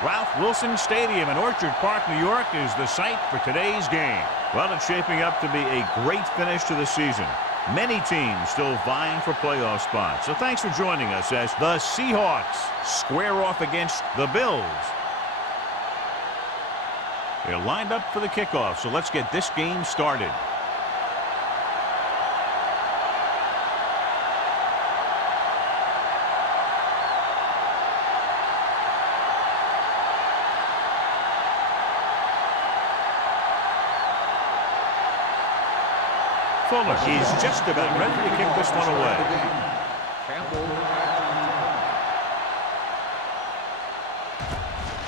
Ralph Wilson Stadium in Orchard Park, New York is the site for today's game. Well, it's shaping up to be a great finish to the season. Many teams still vying for playoff spots. So thanks for joining us as the Seahawks square off against the Bills. They're lined up for the kickoff, so let's get this game started. Fuller is just about ready to kick this one away.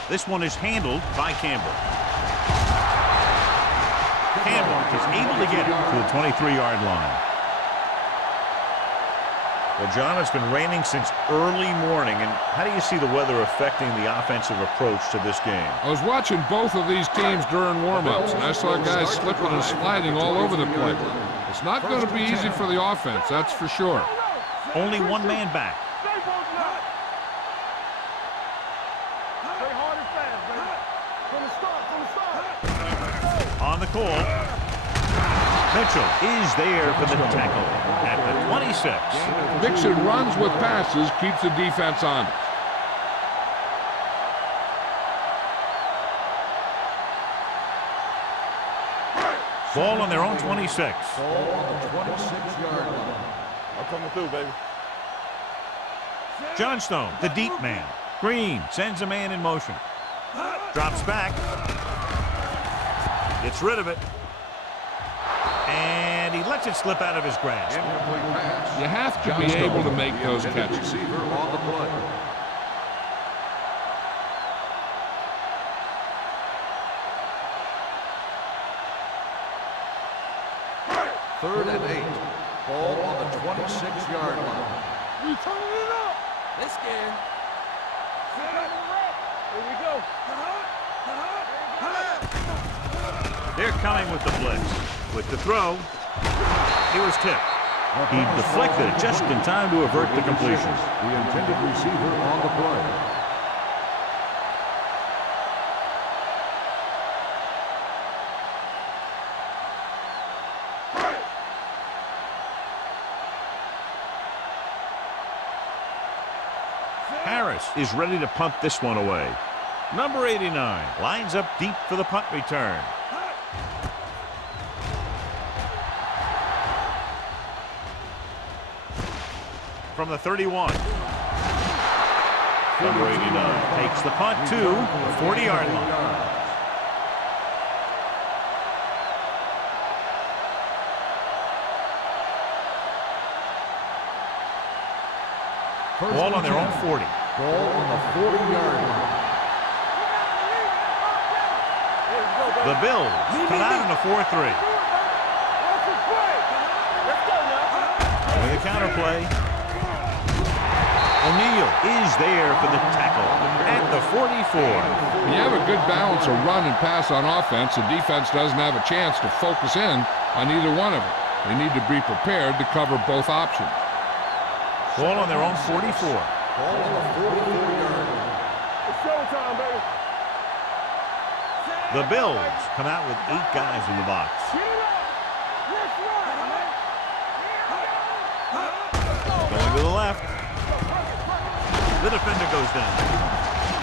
This one is handled by Campbell. Campbell is able to get it to the 23-yard line. Well, John, it's been raining since early morning, and how do you see the weather affecting the offensive approach to this game? I was watching both of these teams during warm-ups, and I saw guys slipping and sliding all over the place. It's not going to be easy for the offense, that's for sure. Only one man back. On the call, Mitchell is there for the tackle at the 26. Mixon runs with passes, keeps the defense honest. Ball on their own 26. Ball on the 26-yard line. I'm coming through, baby. Johnstone, the deep man. Green sends a man in motion. Drops back. Gets rid of it. And he lets it slip out of his grasp. You have to be able to make those catches. Receiver on the play. Third and 8. Ball on the 26-yard line. We turning it up. This game. Here we go. They're coming with the blitz. With the throw, he was tipped. He deflected it just in time to avert the completion. The intended receiver on the play. Harris is ready to punt this one away. Number 89 lines up deep for the punt return. From the 31. Number 89 takes the punt to the 40-yard line. Ball on their own 40. Ball on the 40-yard line. The Bills come out in a 4-3. With a counter play. O'Neal is there for the tackle at the 44. When you have a good balance of run and pass on offense, the defense doesn't have a chance to focus in on either one of them. They need to be prepared to cover both options. Ball on their own 44. Ball on the 44-yard line. It's showtime, baby. The Bills come out with 8 guys in the box. Going to the left. The defender goes down.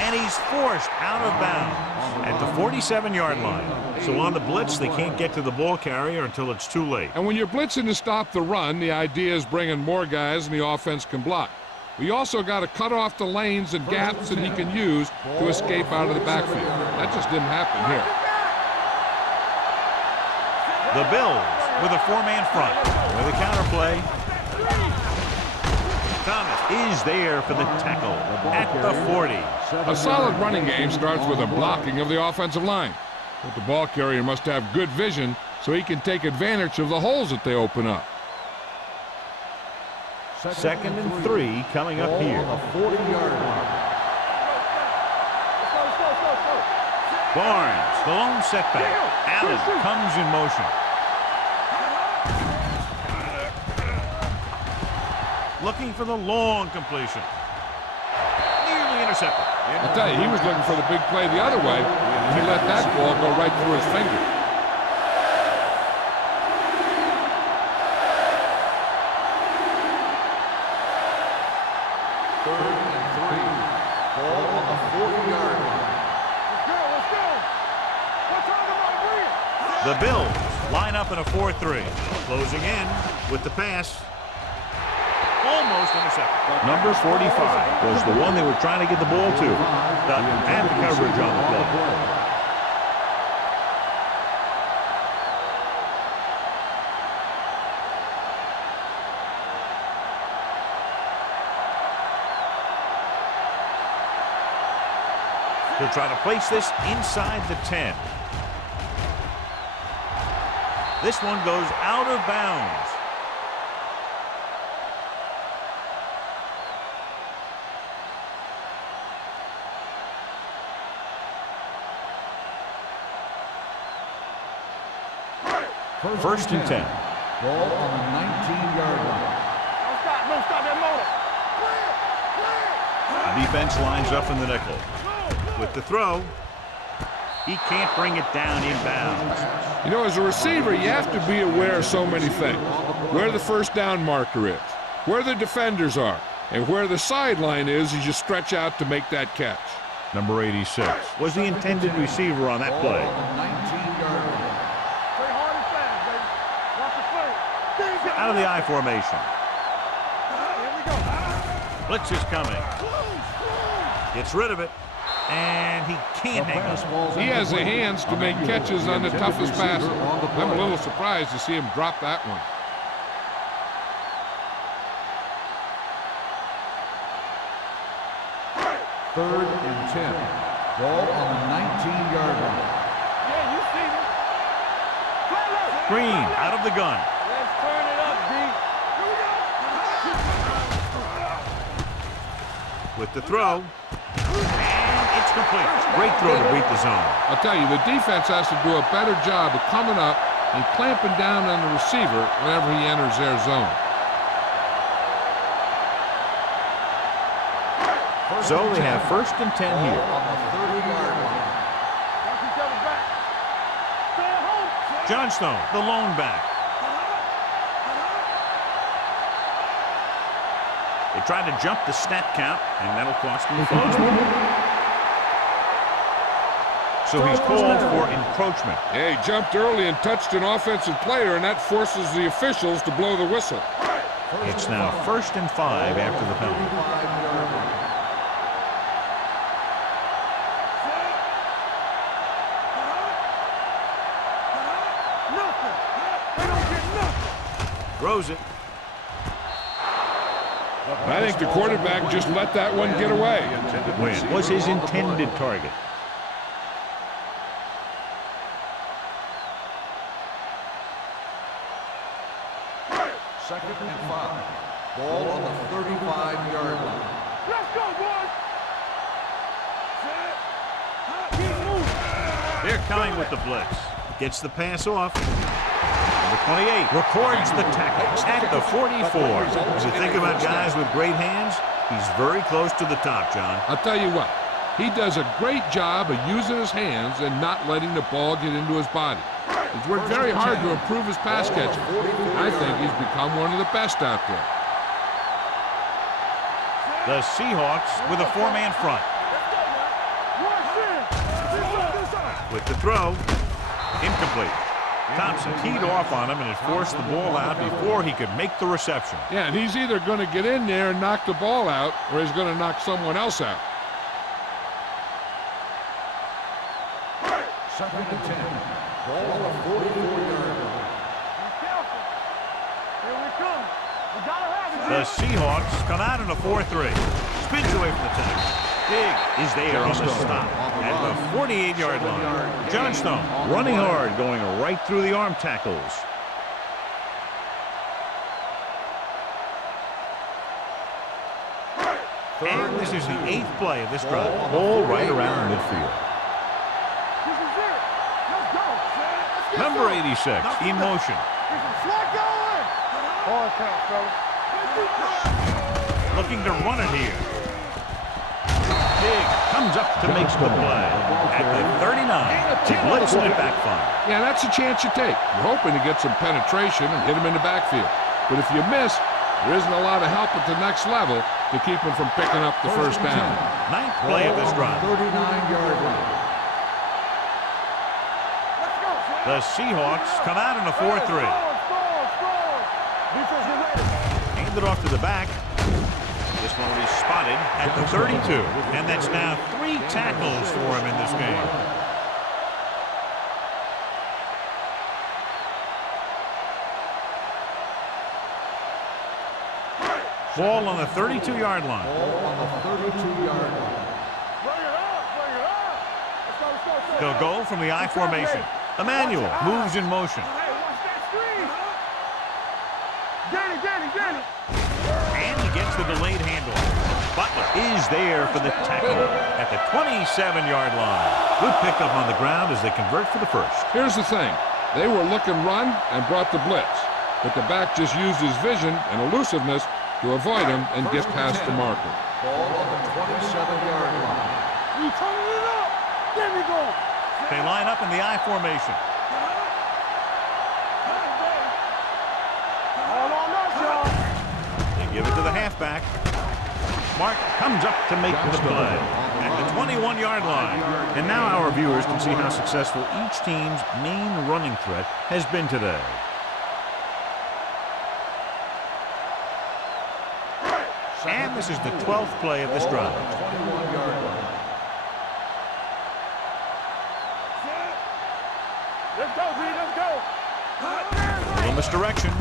And he's forced out of bounds at the 47-yard line. So on the blitz, they can't get to the ball carrier until it's too late. And when you're blitzing to stop the run, the idea is bringing more guys and the offense can block. We also got to cut off the lanes and gaps that he can use to escape out of the backfield. That just didn't happen here. The Bills with a 4-man front. With a counter play. Thomas is there for the tackle at the 40. A solid running game starts with a blocking of the offensive line. But the ball carrier must have good vision so he can take advantage of the holes that they open up. 2nd and 3 coming up here. On the 40-yard line. Barnes, the lone setback. Allen comes in motion. Looking for the long completion. Nearly intercepted. I'll tell you, he was looking for the big play the other way, and he let that ball go right through his finger. Third and 3. Ball on the 40-yard line. Let's go. What time am I agreeing? The Bills line up in a 4-3. Closing in with the pass. Almost intercepted. Number 45 was the one they were trying to get the ball to. Dutton had the coverage on the play. They'll try to place this inside the 10. This one goes out of bounds. First and 10. Ball on the 19-yard line. Don't stop that motor. The defense lines up in the nickel. With the throw, he can't bring it down inbounds. You know, as a receiver, you have to be aware of so many things. Where the first down marker is, where the defenders are, and where the sideline is as you stretch out to make that catch. Number 86 was the intended receiver on that play. Ball on the 19-yard line. Play hard and fast, baby. Watch the play. Out of the I formation. Here we go. Blitz is coming. Gets rid of it. And he can't hang on. He has the hands to make catches on the toughest passes. I'm a little surprised to see him drop that one. Third and 10. Ball on the 19-yard line. Yeah, you see me. Play left. Green out of the gun. Let's turn it up, D. Here we go. With the throw. And it's complete. Great throw to beat the zone. I'll tell you, the defense has to do a better job of coming up and clamping down on the receiver whenever he enters their zone. So they have first and 10 Ball here. on the 30-yard line. Watch each other back. Stay at home. Johnstone, the lone back. They tried to jump the snap count, and that'll cost them the football. So he's called for encroachment. Yeah, he jumped early and touched an offensive player, and that forces the officials to blow the whistle. It's now first and 5 after the penalty. 35-yard line. Nothing. They don't get nothing. Throws it. I think the quarterback just let that one get away. Win was his intended target. Second and 5. Ball on the 35-yard line. Let's go, boys. Keep moving. They're coming with the blitz. Gets the pass off. Number 28 records the tackle at the 44. As you think about guys with great hands, he's very close to the top, John. I'll tell you what, he does a great job of using his hands and not letting the ball get into his body. He's worked very hard to improve his pass catching. I think he's become one of the best out there. The Seahawks with a 4-man front. With the throw, incomplete. Thompson teed off on him and had forced the ball out before he could make the reception. Yeah, and he's either going to get in there and knock the ball out, or he's going to knock someone else out. Second and 10. Ball on the 44-yard line. Be careful. Here we come. We gotta have it. The Seahawks come out in a 4-3. Spins away from the tackle. Big is there on the stop at the 48-yard line. Johnstone running hard, going right through the arm tackles. And this is the 8th play of this drive. Ball right around midfield. This is it. Let's go. Let's get Number some. 86 in motion. This is slot going. Ball count, fellas. Looking to run it here. dig. Comes up to make the play. At the 39, blitzing it back fine. Yeah, that's a chance you take. You're hoping to get some penetration and hit him in the backfield. But if you miss, there isn't a lot of help at the next level to keep him from picking up the first down. Ninth play of this drive. 39-yard line. The Seahawks come out in a 4-3. Hand it off to the back. This one will be spotted at the 32. And that's now 3 tackles for him in this game. Ball on the 32-yard line. Ball on the 32-yard line. They'll go from the I formation. Emmanuel moves in motion. And he gets the delayed handoff. Butler is there for the tackle at the 27-yard line. Good pickup on the ground as they convert for the first. Here's the thing. They were looking run and brought the blitz. But the back just used his vision and elusiveness to avoid him and get past the marker. Ball on the 27-yard line. We turning it up. There we go. They line up in the I formation. All on us, y'all. They give it to the halfback. Mark comes up to make the play at the 21-yard line. And now our viewers can see how successful each team's main running threat has been today. And this is the 12th play of this drive. 21-yard line. Let's go, B. Let's go. Little misdirection.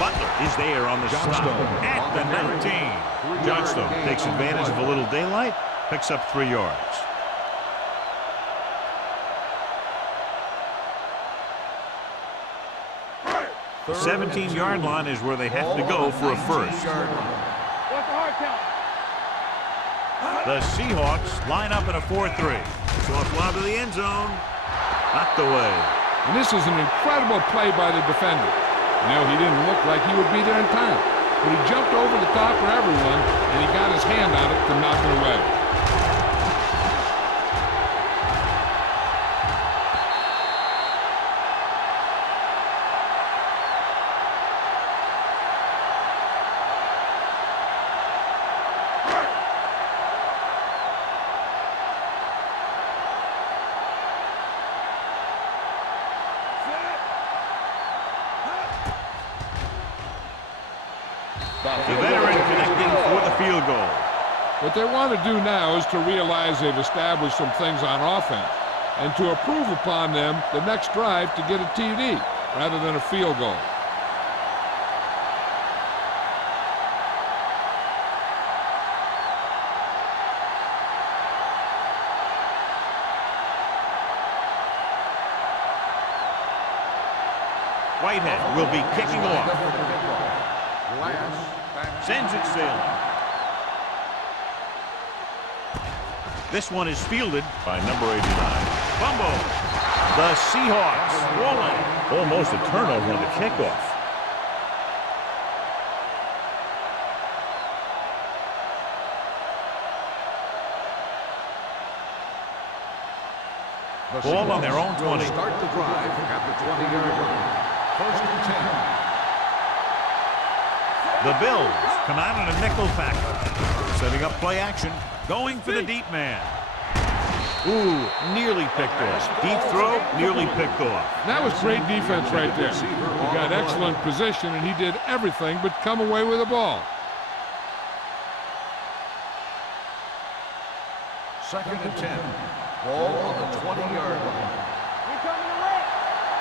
Butler is there on the stop at the 19. Johnstone takes advantage of a little daylight, picks up 3 yards. The 17-yard line is where they have to go for a first. What's the hard count? The Seahawks line up in a 4-3. Soft lob to the end zone. Knocked away. And this is an incredible play by the defender. You know, he didn't look like he would be there in time. But he jumped over the top of everyone, and he got his hand on it to knock it away. The veteran connecting for the field goal. What they want to do now is to realize they've established some things on offense and to improve upon them the next drive to get a TD rather than a field goal. Whitehead will be kicking off. Sends it sailing. This one is fielded by number 89. Fumble. The Seahawks rolling. Almost a turnover on the kickoff. Ball on their own 20. Start the drive at the 20-yard line. First and 10. The Bills come out in a nickel package. Setting up play action. Going for the deep man. Ooh, nearly picked off. Deep throw, nearly picked off. That was great defense right there. He got excellent position, and he did everything but come away with the ball. Second and 10. Ball on the 20-yard line. We coming to right.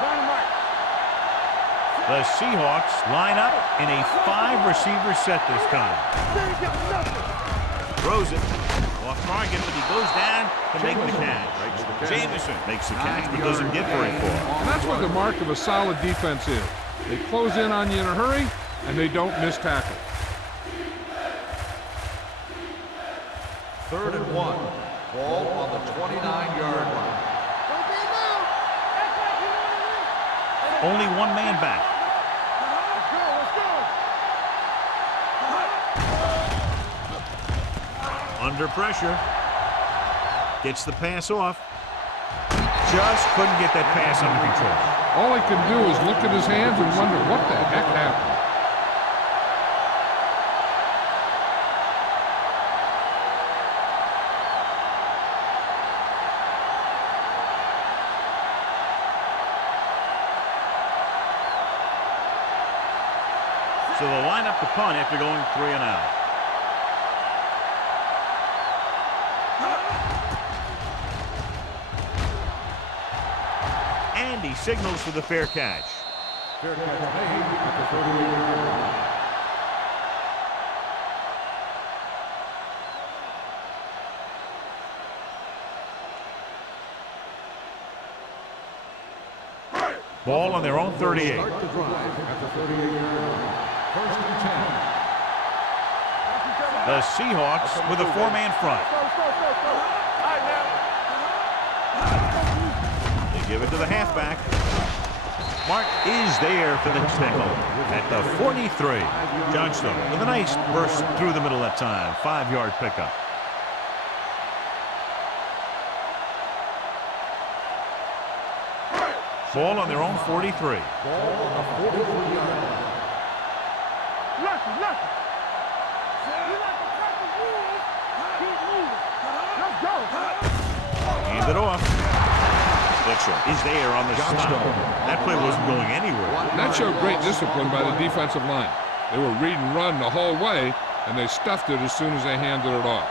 Dynamite. The Seahawks line up in a 5-receiver set this time. Throws it. Off target, but he goes down to make the catch. Jameson makes the catch, but doesn't get very far. And that's what the mark of a solid defense is. They close in on you in a hurry, and they don't miss tackle. Third and 1. Ball on the 29-yard line. Only one man back. Let's go, let's go. Under pressure. Gets the pass off. Just couldn't get that pass under control. All he can do is look at his hands and wonder what the heck happened. So they'll line up the punt after going 3 and out. And he signals for the fair catch. Fair catch made at the 38-yard line. Ball on their own 38. Start the drive at the 38-yard line. First and 10. The Seahawks with a 4-man front. They give it to the halfback. Mark is there for the tackle at the 43. Johnstone with a nice burst through the middle that time. 5-yard pickup. Ball on their own 43. Ball on the 43-yard line. Lucky. You like to cut the rules. Keep moving. Let's go. Hand it off. Butcher is there on the stop. That play wasn't going anywhere. That showed great discipline by the defensive line. They were read and run the whole way, and they stuffed it as soon as they handed it off.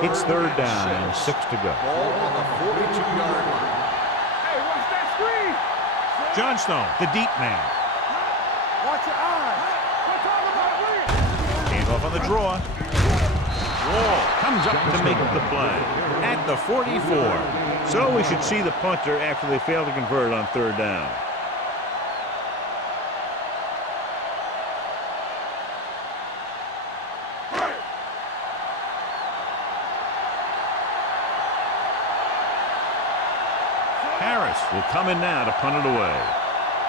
It's third down and 6 to go. Ball on the 42-yard line. Hey, watch that screen. Johnstone, the deep man. Watch your eyes. We're talking about winning. Hand off on the draw. Wall comes up to make the play at the 44. So we should see the punter after they fail to convert on third down. Harris will come in now to punt it away.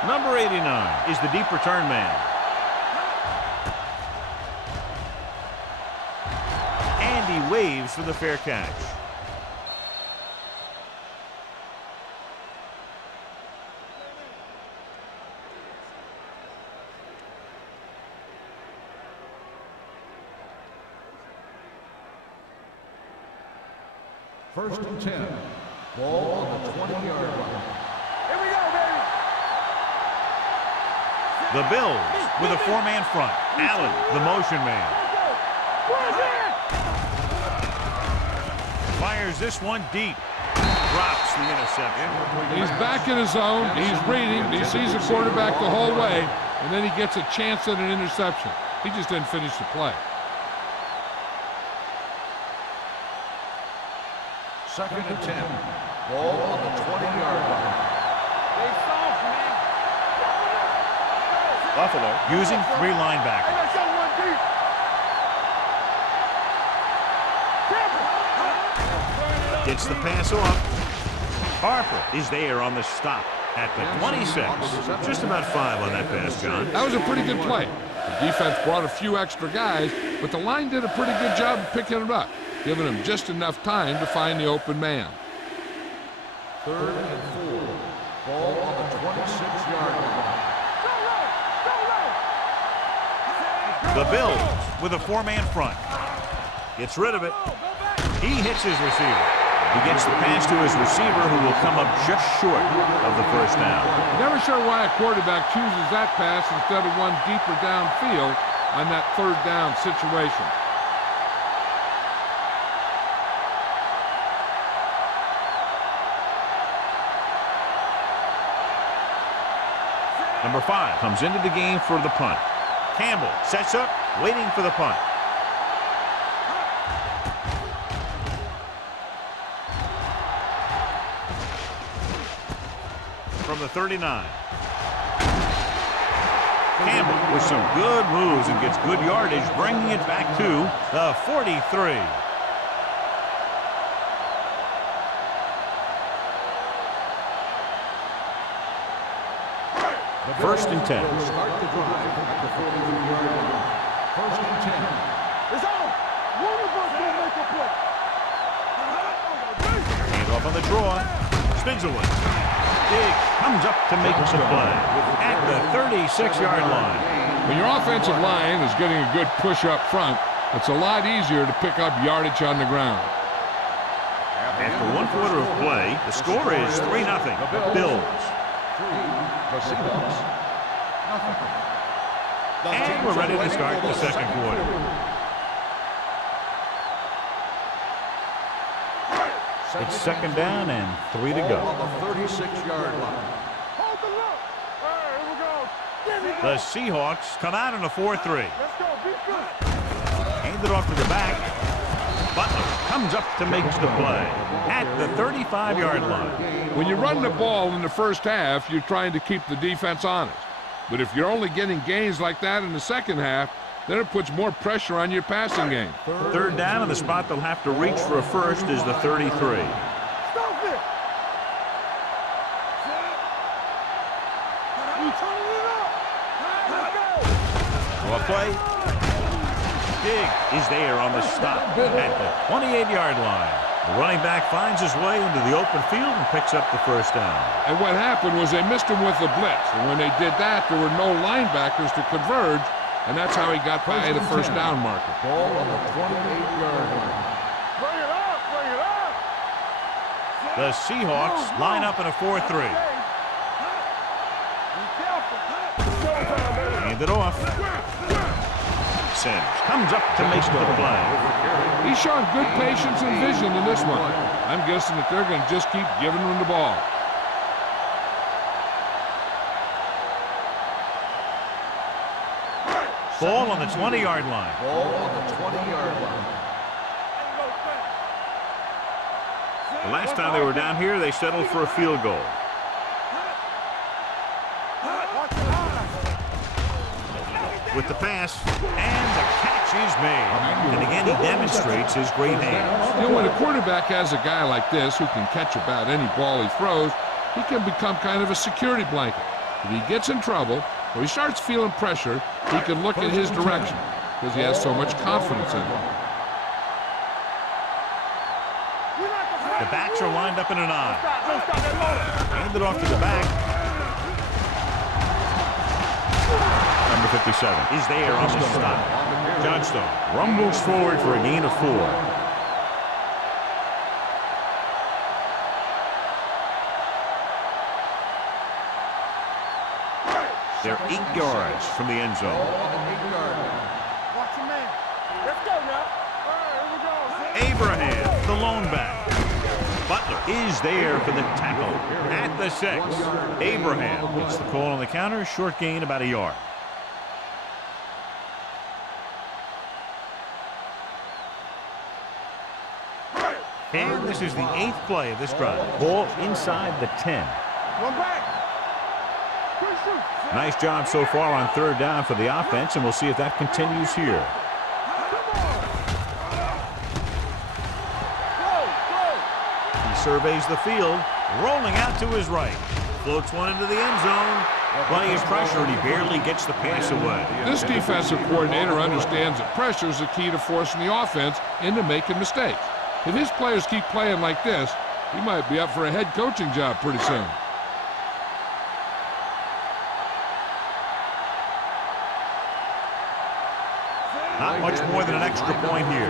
Number 89 is the deep return man. And he waves for the fair catch. First and 10. Ball on the 20-yard line. Here we go, baby. The Bills with a 4-man front. Allen, the motion man. Fires this one deep. Drops the interception. He's back in his zone. He's reading. He sees the quarterback the whole way, and then he gets a chance at an interception. He just didn't finish the play. Second and 10. Ball on the 20-yard line. They soft, man. Buffalo using 3 Hey, linebackers. let's go one deep. Gets the pass off. Harper is there on the stop at the 26. Just about 5 on that pass, John. That was a pretty good play. The defense brought a few extra guys, but the line did a pretty good job of picking it up, giving them just enough time to find the open man. Third and 4. Ball on the 26-yard line. The Bills with a 4-man front. Gets rid of it. He hits his receiver. He gets the pass to his receiver, who will come up just short of the first down. Never sure why a quarterback chooses that pass instead of one deeper downfield on that third down situation. Number 5 comes into the game for the punt. Campbell sets up, waiting for the punt. From the 39. Campbell with some good moves and gets good yardage, bringing it back to the 43. First and 10. Start the drive at the 43-yard line. First and 10. It's on. One of us will make a play. Hand off on the draw. Spins away. Big comes up to make the play at the 36-yard line. When your offensive line is getting a good push up front, it's a lot easier to pick up yardage on the ground. After 1 quarter of play, the score is 3-0. Bills. And we're ready to start the second quarter. It's second down and 3 to go. On the 36-yard line. Hold the look. All right, here we go. There we go. The Seahawks come out in a 4-3. Let's go. Be good. Hand it off to the back. Butler comes up to make the play at the 35-yard line. When you run the ball in the first half, you're trying to keep the defense honest. But if you're only getting gains like that in the second half, then it puts more pressure on your passing game. Third down, and the spot they'll have to reach for a first is the 33. Stop it. You turning it up. Let's go. Well, play. Big is there on the stop at the 28-yard line. The running back finds his way into the open field and picks up the first down. And what happened was they missed him with the blitz. And when they did that, there were no linebackers to converge, and that's how he got by the first down marker. Ball on the 28-yard line. Bring it up. Bring it up. The Seahawks line up in a 4-3. Be careful. Showtime, baby. Hand it off. Sims comes up to make the play. He's shown good patience and vision in this one. I'm guessing that they're going to just keep giving him the ball. Ball on the 20-yard line. Ball on the 20-yard line. The last time they were down here, they settled for a field goal. With the pass, and the catch is made. And again, he demonstrates his great hands. You know, when a quarterback has a guy like this who can catch about any ball he throws, he can become kind of a security blanket. If he gets in trouble, or he starts feeling pressure, he can look in his direction because he has so much confidence in him. The backs are lined up in an I. Hand it off to the back. Number 57 is there on the stop. Johnstone rumbles forward for a gain of 4. They're 8 yards from the end zone. Watch your man. Let's go now. All right, here we go. Abraham, the lone back. Butler is there for the tackle at the 6. Abraham gets the call on the counter. Short gain, about a yard. And this is the 8th play of this drive. Ball inside the 10. One back. Nice job so far on third down for the offense, and we'll see if that continues here. He surveys the field, rolling out to his right. Floats one into the end zone. Plenty of pressure, and he barely gets the pass away. This defensive coordinator understands that pressure is the key to forcing the offense into making mistakes. If his players keep playing like this, he might be up for a head coaching job pretty soon. Not much more than an extra point here.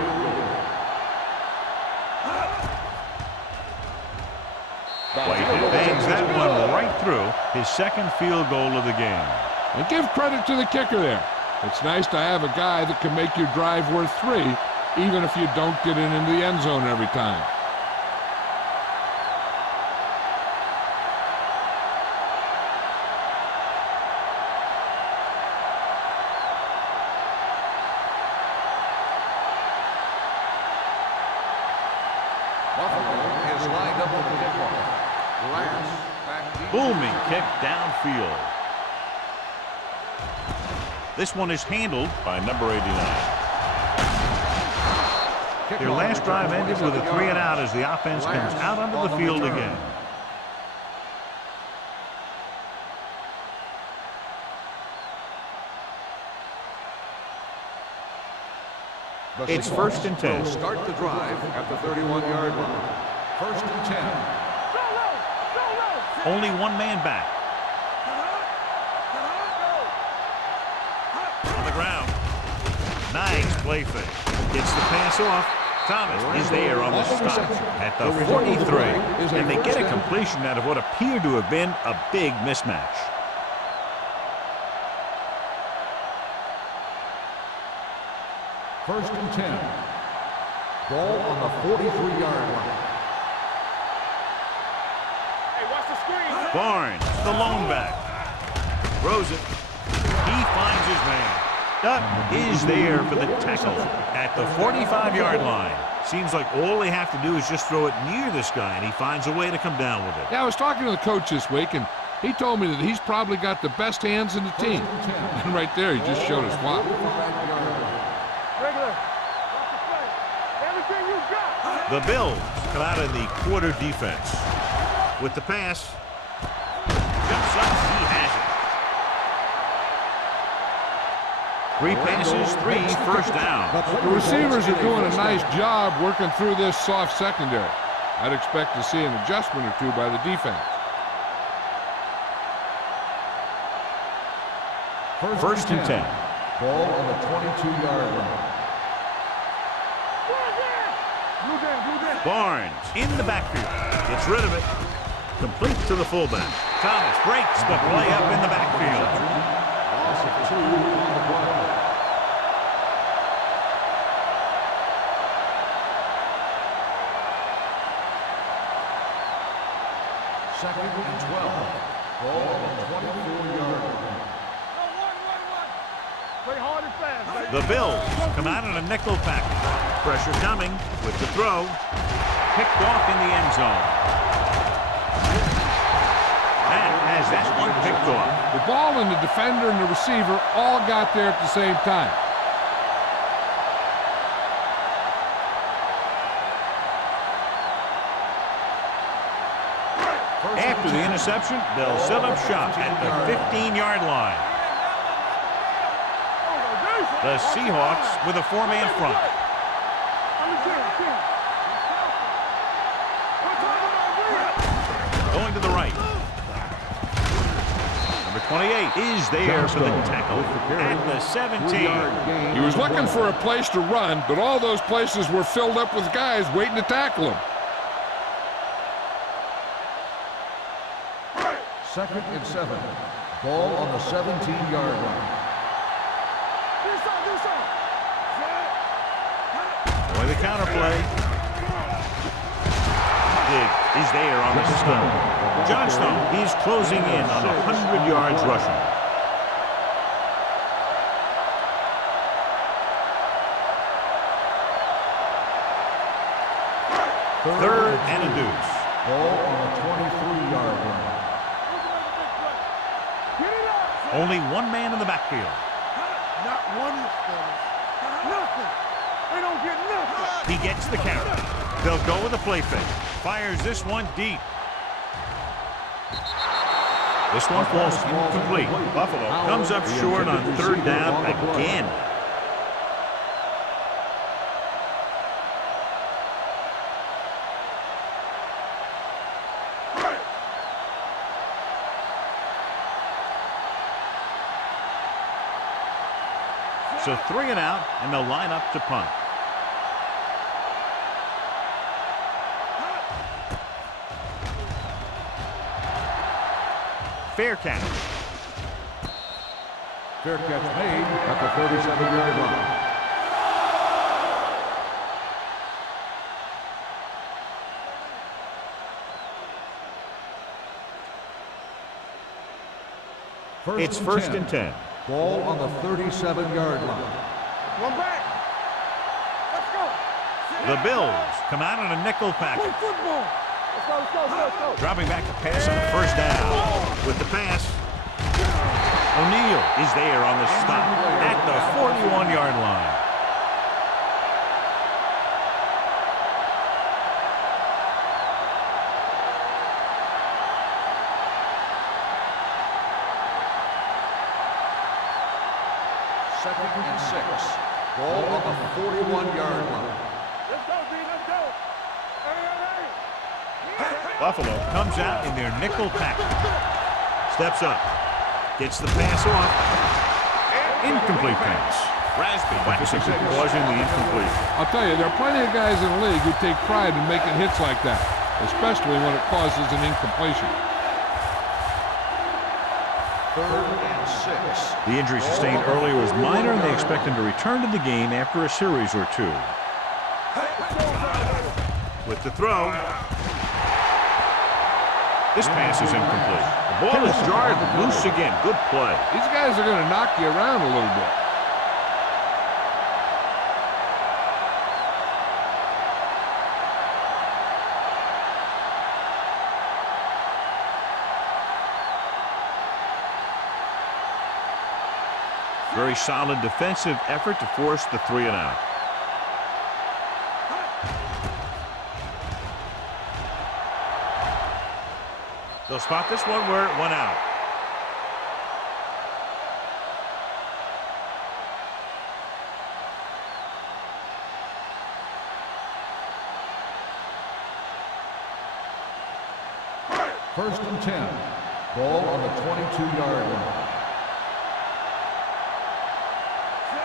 White bangs that one right through, his second field goal of the game. And give credit to the kicker there. It's nice to have a guy that can make your drive worth 3, even if you don't get it into the end zone every time. Booming kick downfield. This one is handled by number 89. Their last drive ended with a 3-and-out as the offense comes out onto the field again. It's first and 10. Will start the drive at the 31-yard line. First and 10. Only one man back. On the ground. Nice play fake. Gets the pass off. Thomas is there on the stop at the 43. And they get a completion out of what appeared to have been a big mismatch. First and 10. Ball on the 43-yard line. Hey, watch the screen. Barnes, the lone back. Throws it. He finds his man. Duck is there for the tackle at the 45-yard line. Seems like all they have to do is just throw it near this guy, and he finds a way to come down with it. Yeah, I was talking to the coach this week, and he told me that he's probably got the best hands in the team. And right there, he just showed us why. Regular. Watch the play. Everything you got. The Bills come out in the quarter defense. With the pass. Jumps up. He has it. 3 passes, 3 first down. The receivers are doing a nice job working through this soft secondary. I'd expect to see an adjustment or two by the defense. First and 10. Ball on the 22-yard line. Barnes in the backfield. Gets rid of it. Complete to the fullback. Thomas breaks the play up in the backfield. Loss of 2 on the play. Second and 12. Ball on the 24-yard line. Play hard and fast, baby. The Bills come out in a nickel package. Pressure coming with the throw. Picked off in the end zone. Matt has that one picked off. The ball and the defender and the receiver all got there at the same time. After the interception, they'll set up shop at the 15-yard line. The Seahawks with a 4-man front. Going to the right. Number 28 is there for the tackle at the 17. He was looking for a place to run, but all those places were filled up with guys waiting to tackle him. Second and 7. Ball on the 17-yard line. Boy, the counterplay. Dig is there on the stone. Johnstone, he's closing in on 100 yards rushing. Third and a deuce. Ball on the 23-yard line. Only one man in the backfield. Not one is nothing. They don't get nothing. He gets the carry. They'll go with a play fake. Fires this one deep. This one falls incomplete. Buffalo comes up short on third down again. So 3 and out, and they'll line up to punt. Fair catch. Fair catch made at the 37-yard line. It's first and 10. Ball on the 37-yard line. One back. Let's go. The Bills come out in a nickel package. Play football. Let's go. Dropping back to pass on the first down. With the pass, O'Neal is there on the stop at the 41-yard line. Second and 6. Ball on the 41-yard line. Let's go, B. Let's go. Hey. Buffalo comes out in their nickel package. Steps up. Gets the pass off. Incomplete pass. Rasby whacks it, causing the incomplete. I'll tell you, there are plenty of guys in the league who take pride in making hits like that, especially when it causes an incompletion. 3rd and 6. The injury sustained earlier was minor, and they expect him to return to the game after a series or two. With the throw. This pass is incomplete. The ball is jarred loose again. Good play. These guys are going to knock you around a little bit. Very solid defensive effort to force the 3 and out. They'll spot this one where it went out. First and 10. Ball on the 22-yard line.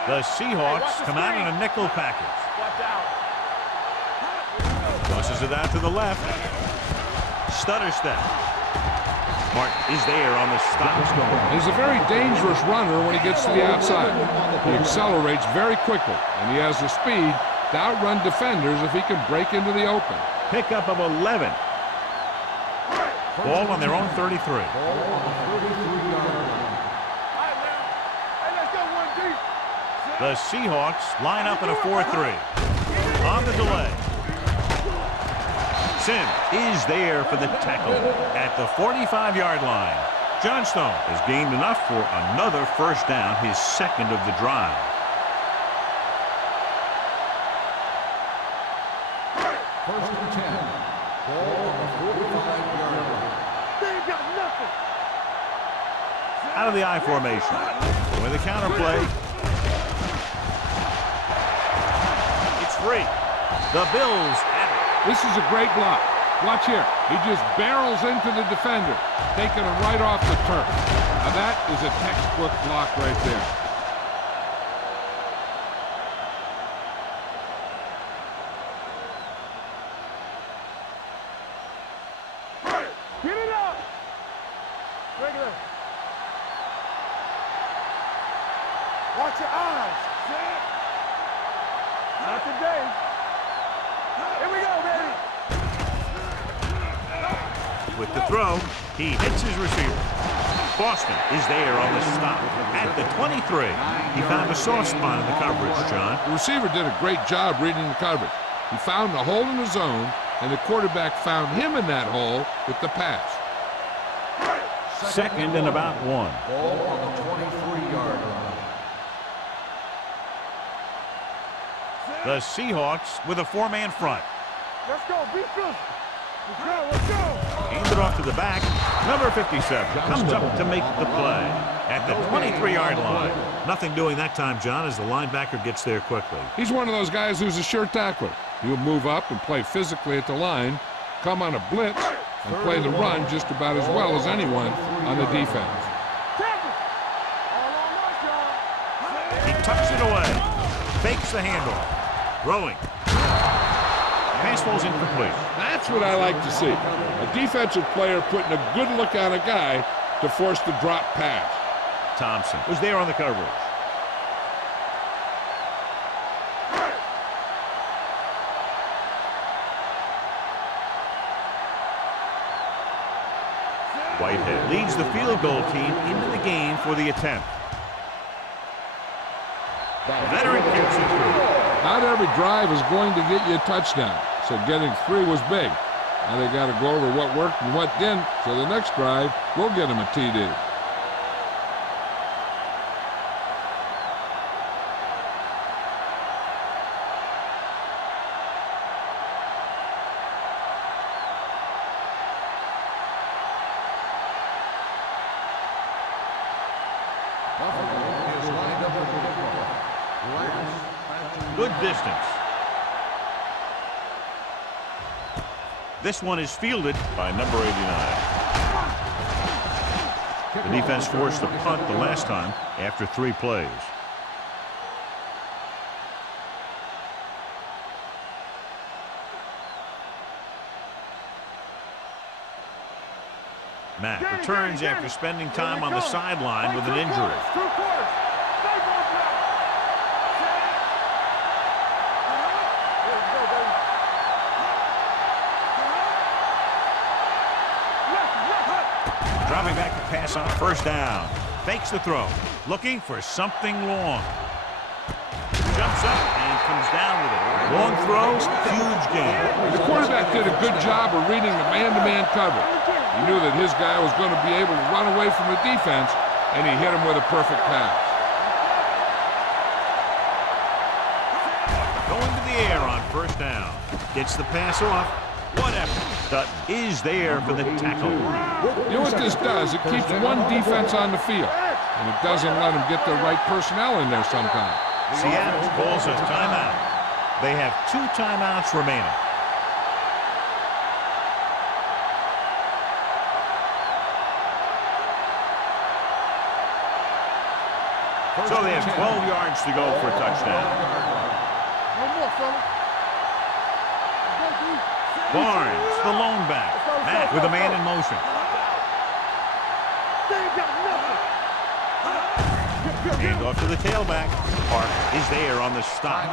The Seahawks come out in a nickel package. Tosses it out to the left. Stutter step. Martin is there on the stop. He's a very dangerous runner when he gets to the outside. He accelerates very quickly, and he has the speed to outrun defenders if he can break into the open. Pickup of 11. Ball on their own 33. Ball on the 33-yard line. Hey, let's go 1 deep. The Seahawks line up in a 4-3. On the delay. Sim is there for the tackle at the 45-yard line. Johnstone has gained enough for another first down, his second of the drive. First and 10. Ball on the 45-yard line. They ain't got nothing. Out of the I formation. With a counter play. It's free. The Bills have it. This is a great block. Watch here. He just barrels into the defender, taking him right off the turf. Now that is a textbook block right there. Get it up. Regular. Watch your eyes. Not today. Here we go, baby. With the throw, he hits his receiver. Boston is there on the stop at the 23. He found a soft spot in the coverage, John. The receiver did a great job reading the coverage. He found the hole in the zone, and the quarterback found him in that hole with the pass. Second and about 1. Ball on the 23-yard line. The Seahawks with a 4-man front. Let's go. Be good. Let's go. Let's go. Hands it off to the back. Number 57 comes up to make the play at the 23-yard line. Nothing doing that time, John, as the linebacker gets there quickly. He's one of those guys who's a sure tackler. He'll move up and play physically at the line, come on a blitz, and play the run just about as well as anyone on the defense. Tackle. All on us, y'all. He tucks it away. Fakes the handoff. Throwing. Pass falls incomplete. That's what I like to see. A defensive player putting a good look on a guy to force the drop pass. Thompson was there on the coverage. Whitehead leads the field goal team into the game for the attempt. The veteran kicks it through. Not every drive is going to get you a touchdown, so getting 3 was big. Now they got to go over what worked and what didn't, so the next drive will get them a TD. Buffalo is lined up with the football. Last Good distance. This one is fielded by number 89. The defense forced a punt the last time after 3 plays. Matt returns after spending time on the sideline with an injury. Dropping back to pass on first down. Fakes the throw. Looking for something long. Jumps up and comes down with it. Long throws, huge gain. The quarterback did a good job of reading the man-to-man cover. He knew that his guy was going to be able to run away from the defense, and he hit him with a perfect pass. Going to the air on first down. Gets the pass off. What effort. Dutton is there for the tackle. You know what this does? It keeps one defense on the field, and it doesn't let them get the right personnel in there sometimes. Seattle calls a timeout. They have 2 timeouts remaining. So they have 12 yards to go for a touchdown. One more, fella. Barnes, the lone back. Matt with a man in motion. Hand off to the tailback. Park is there on the stop.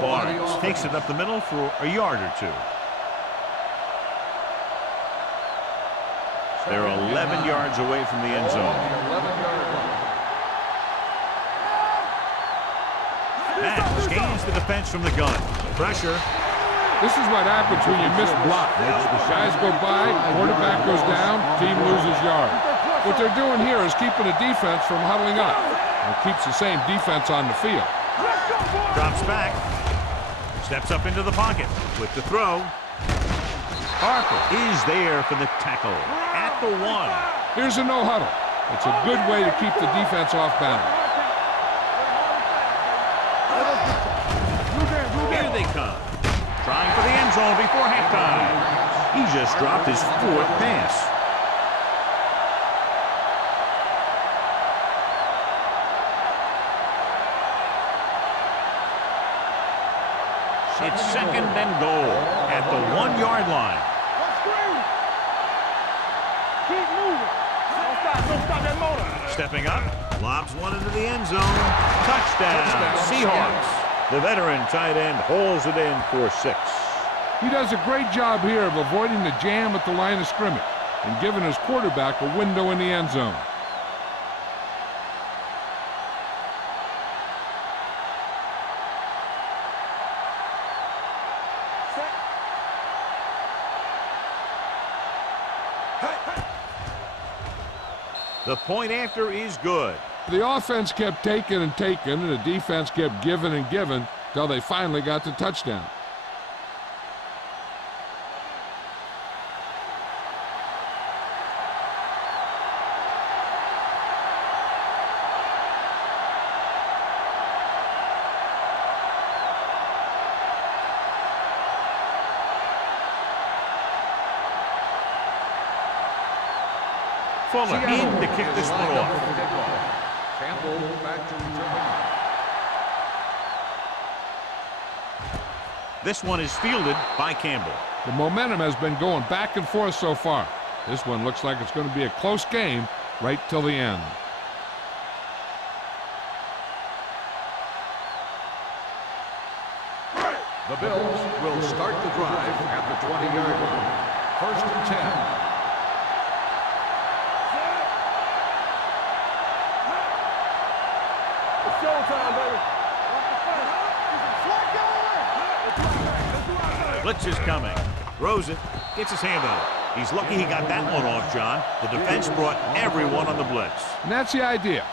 Barnes takes it up the middle for a yard or 2. They're 11 yards away from the end zone. Matt scans the defense from the gun. Pressure. This is what happens when you miss block. Guys go by, quarterback goes down, team loses yards. What they're doing here is keeping the defense from huddling up. And it keeps the same defense on the field. Drops back. Steps up into the pocket with the throw. Parker is there for the tackle at the 1. Here's a no huddle. It's a good way to keep the defense off balance. Here they come. Trying for the end zone before halftime. He just dropped his 4th pass. It's 2nd and goal at the 1-yard line. Keep moving. Don't stop that motor. Stepping up, lobs one into the end zone. Touchdown, Seahawks. The veteran tight end holds it in for 6. He does a great job here of avoiding the jam at the line of scrimmage and giving his quarterback a window in the end zone. The point after is good. The offense kept taking and taking, and the defense kept giving and giving until they finally got the touchdown. Fuller in to kick this one off. Campbell back to return. This one is fielded by Campbell. The momentum has been going back and forth so far. This one looks like it's going to be a close game right till the end. The Bills will start the drive at the 20-yard line. 1st and 10. Blitz is coming. Throws it. Gets his hand on it. He's lucky he got that one off, John. The defense brought everyone on the blitz. And that's the idea.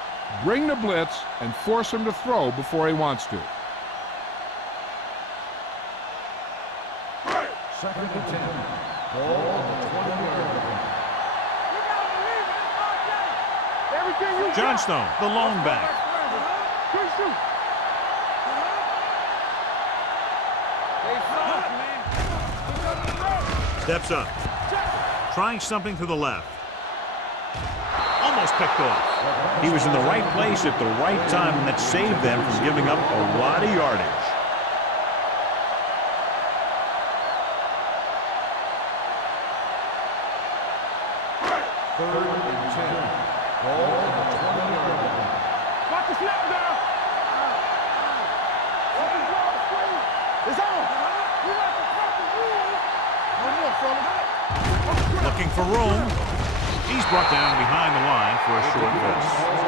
Bring the blitz and force him to throw before he wants to. 2nd and 10. Ball on the 20-yard line. Johnstone, the lone back. Steps up. Trying something to the left. Almost picked off. He was in the right place at the right time, and that saved them from giving up a lot of yardage. Third and 10. Ball on the 20-yard line. Watch the snap down. It's on. You like to cut the rules. One more, fella. Looking for room. He's brought down behind the line for a short miss.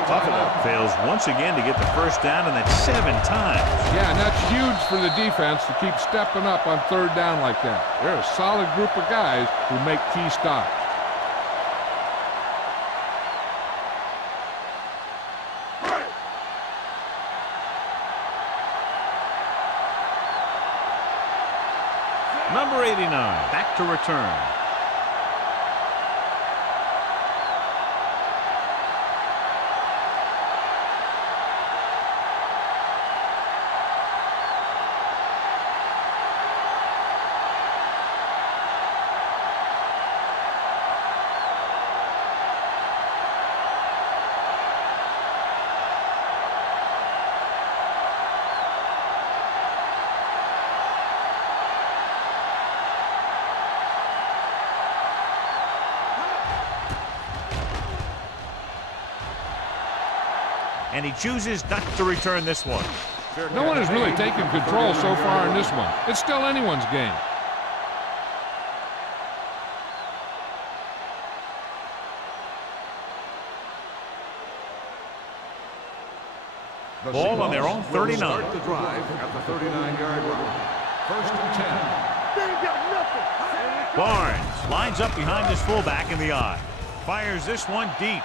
Tough enough. Fails once again to get the first down, and that's 7 times. Yeah, and that's huge for the defense to keep stepping up on third down like that. They're a solid group of guys who make key stops. Number 89, back to return. And he chooses not to return this one. No one has really taken control so far in this one. It's still anyone's game. Ball on their own 39. Start the drive at the 39-yard line. First and 10. They ain't got nothing. Barnes lines up behind his fullback in the eye. Fires this one deep.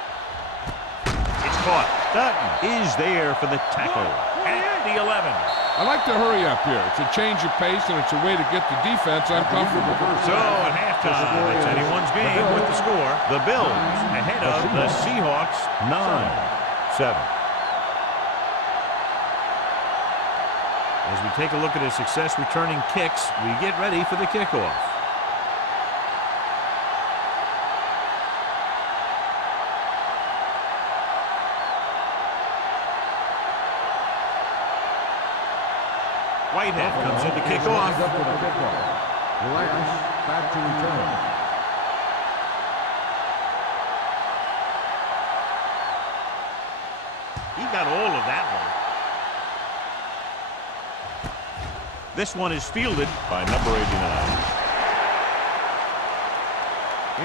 It's caught. Dutton is there for the tackle at the 11. I like to hurry up here. It's a change of pace, and it's a way to get the defense uncomfortable. So at halftime, it's anyone's game with the score. The Bills ahead of the Seahawks 9-7. As we take a look at his success returning kicks, we get ready for the kickoff. Whitehead comes in to kick off. Up for the kickoff. Relax, back to return. He got all of that one. This one is fielded by number 89.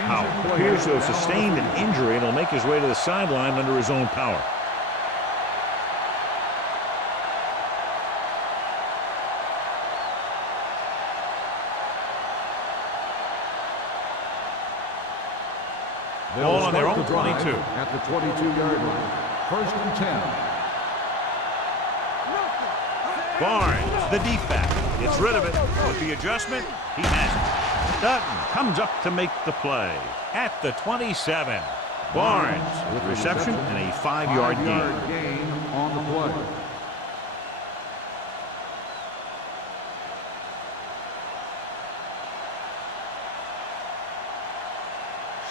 Howell appears to have sustained an injury and will make his way to the sideline under his own power. Ball on their own 22. At the 22-yard line. First and 10. Barnes, the deep back, gets rid of it. With the adjustment, he has it. Dutton comes up to make the play at the 27. Barnes with reception and a 5-yard gain on the play.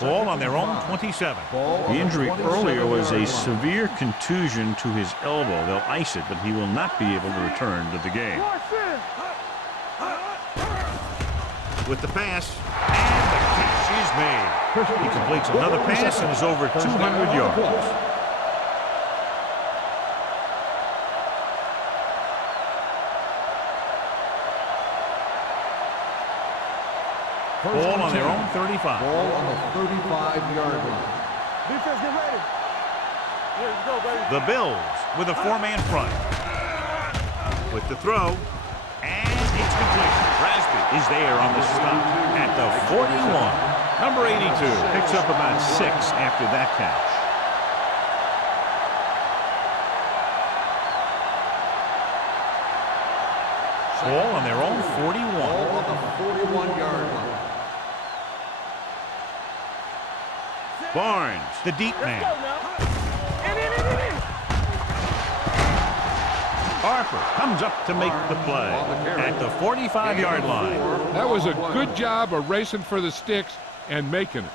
Ball on their own 27. The injury earlier was a severe contusion to his elbow. They'll ice it, but he will not be able to return to the game. With the pass, and the catch is made. He completes another pass and is over 200 yards. Ball on their own 35. Ball on the 35-yard line. Defense, get ready. Here we go, baby. The Bills with a 4-man front. With the throw, and it's complete. Rasby is there on the stop at the 41. Number 82 picks up about 6 after that catch. Ball on their own 41. Ball on the 41-yard line. Barnes, the deep man. Harper comes up to make the play at the 45-yard line. That was a good job of racing for the sticks and making it.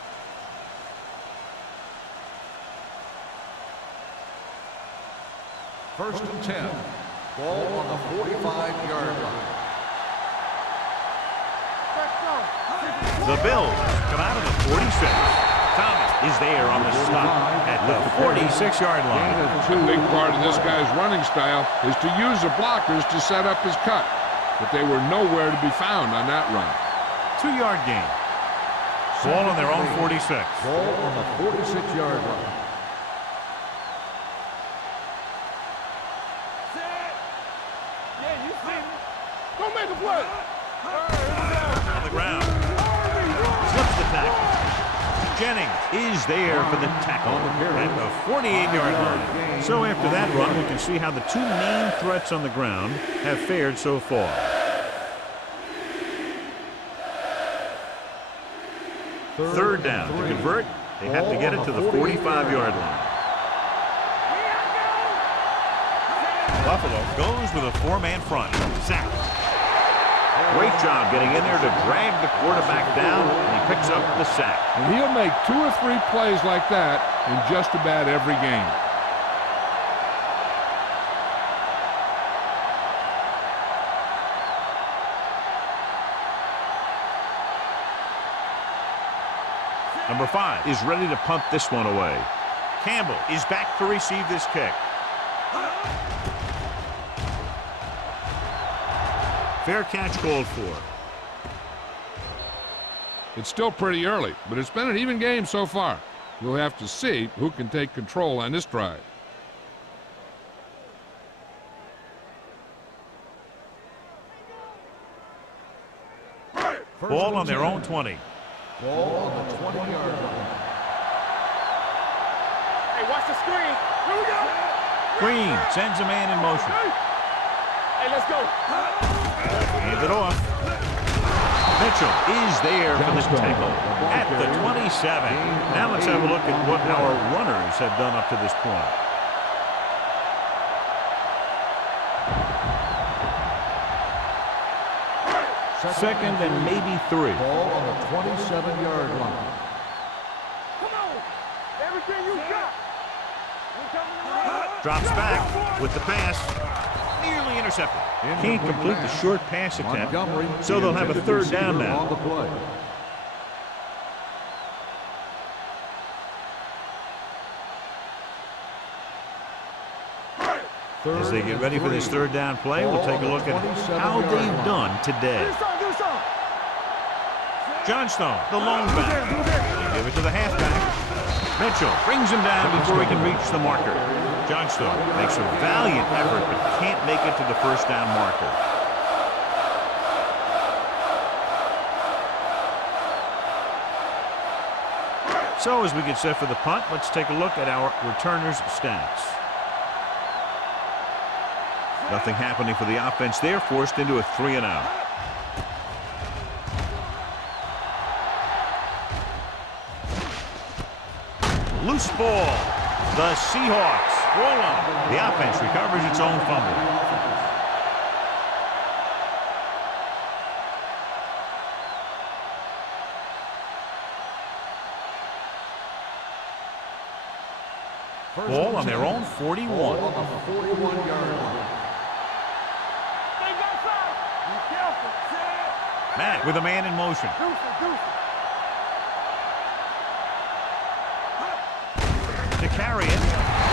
First and 10. Ball on the 45-yard line. The Bills come out of the 46. Thomas is there on the stop at the 46-yard line. A big part of this guy's running style is to use the blockers to set up his cut, but they were nowhere to be found on that run. 2-yard gain. Ball on their own 46. Ball on the 46-yard line. Don't make a play. On the ground. Slips the tackle. Jennings is there for the tackle at the 48-yard line. So after that run, we can see how the two main threats on the ground have fared so far. Third down. To convert, they have to get it to the 45-yard line. Buffalo goes with a 4-man front. Sack. Great job getting in there to drag the quarterback down, and he picks up the sack. And he'll make 2 or 3 plays like that in just about every game. Number 5 is ready to punt this one away. Campbell is back to receive this kick. Fair catch called for. It's still pretty early, but it's been an even game so far. We'll have to see who can take control on this drive. Ball on their own 20. Ball on the 20-yard line. Hey, watch the screen. Here we go. Green sends a man in motion. Hey, let's go. Hand it off. Mitchell is there for the tackle at the 27. Now let's have a look at what our runners have done up to this point. Second and maybe 3. Ball on the 27-yard line. Come on. Everything you got. Drops back with the pass. Nearly intercepted. Can't complete the short pass attempt, so they'll have a third down now. On the play. As they get ready for this third down play, we'll take a look at how they've done today. Johnstone, the lone back. They give it to the halfback. Mitchell brings him down before he can reach the marker. Johnstone makes a valiant effort but can't make it to the first down marker. So as we get set for the punt, let's take a look at our returners' stats. Nothing happening for the offense there, forced into a 3-and-out. Loose ball. The Seahawks roll on. The offense recovers its own fumble. Ball on their own 41. Ball on the 41-yard line. Matt with a man in motion. To carry it.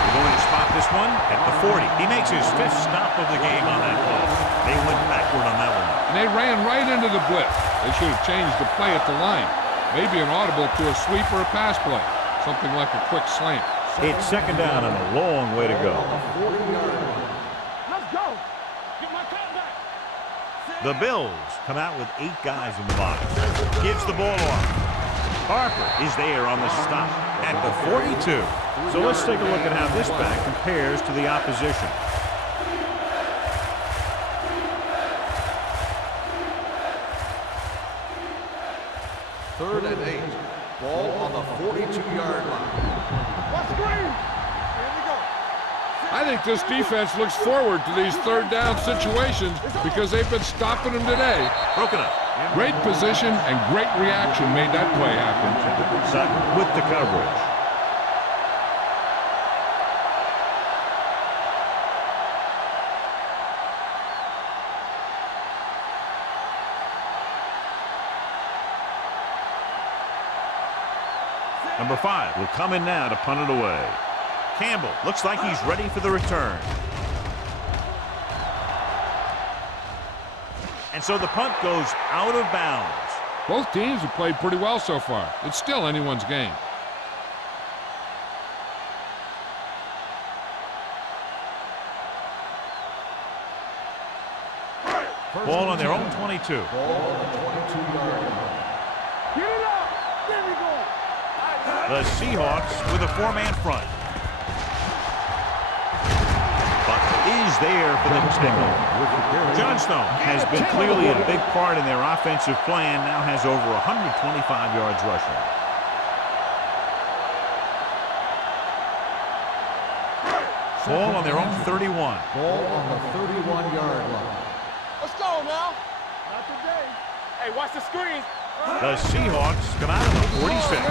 We're going to spot this one at the 40. He makes his 5th stop of the game on that play. They went backward on that one. And they ran right into the blitz. They should have changed the play at the line. Maybe an audible to a sweep or a pass play. Something like a quick slant. It's second down and a long way to go. Let's go. Get my cat back. The Bills come out with 8 guys in the box. Gives the ball off. Harper is there on the stop at the 42. So let's take a look at how this back compares to the opposition. Third and 8. Ball on the 42-yard line. Watch screen. Here we go. I think this defense looks forward to these third down situations because they've been stopping them today. Broken up. Great position and great reaction made that play happen. Sutton with the coverage. Number 5 will come in now to punt it away. Campbell looks like he's ready for the return. And so the punt goes out of bounds. Both teams have played pretty well so far. It's still anyone's game. Ball on their own 22. Ball on the 22-yard line. Get it up. There we go. The Seahawks with a 4-man front. But is there for the tackle. Johnstone has been clearly a big part in their offensive plan. Now has over 125 yards rushing. Ball on their own 31. Ball on the 31-yard line. Let's go now. Not today. Hey, watch the screen. The Seahawks come out of the 46.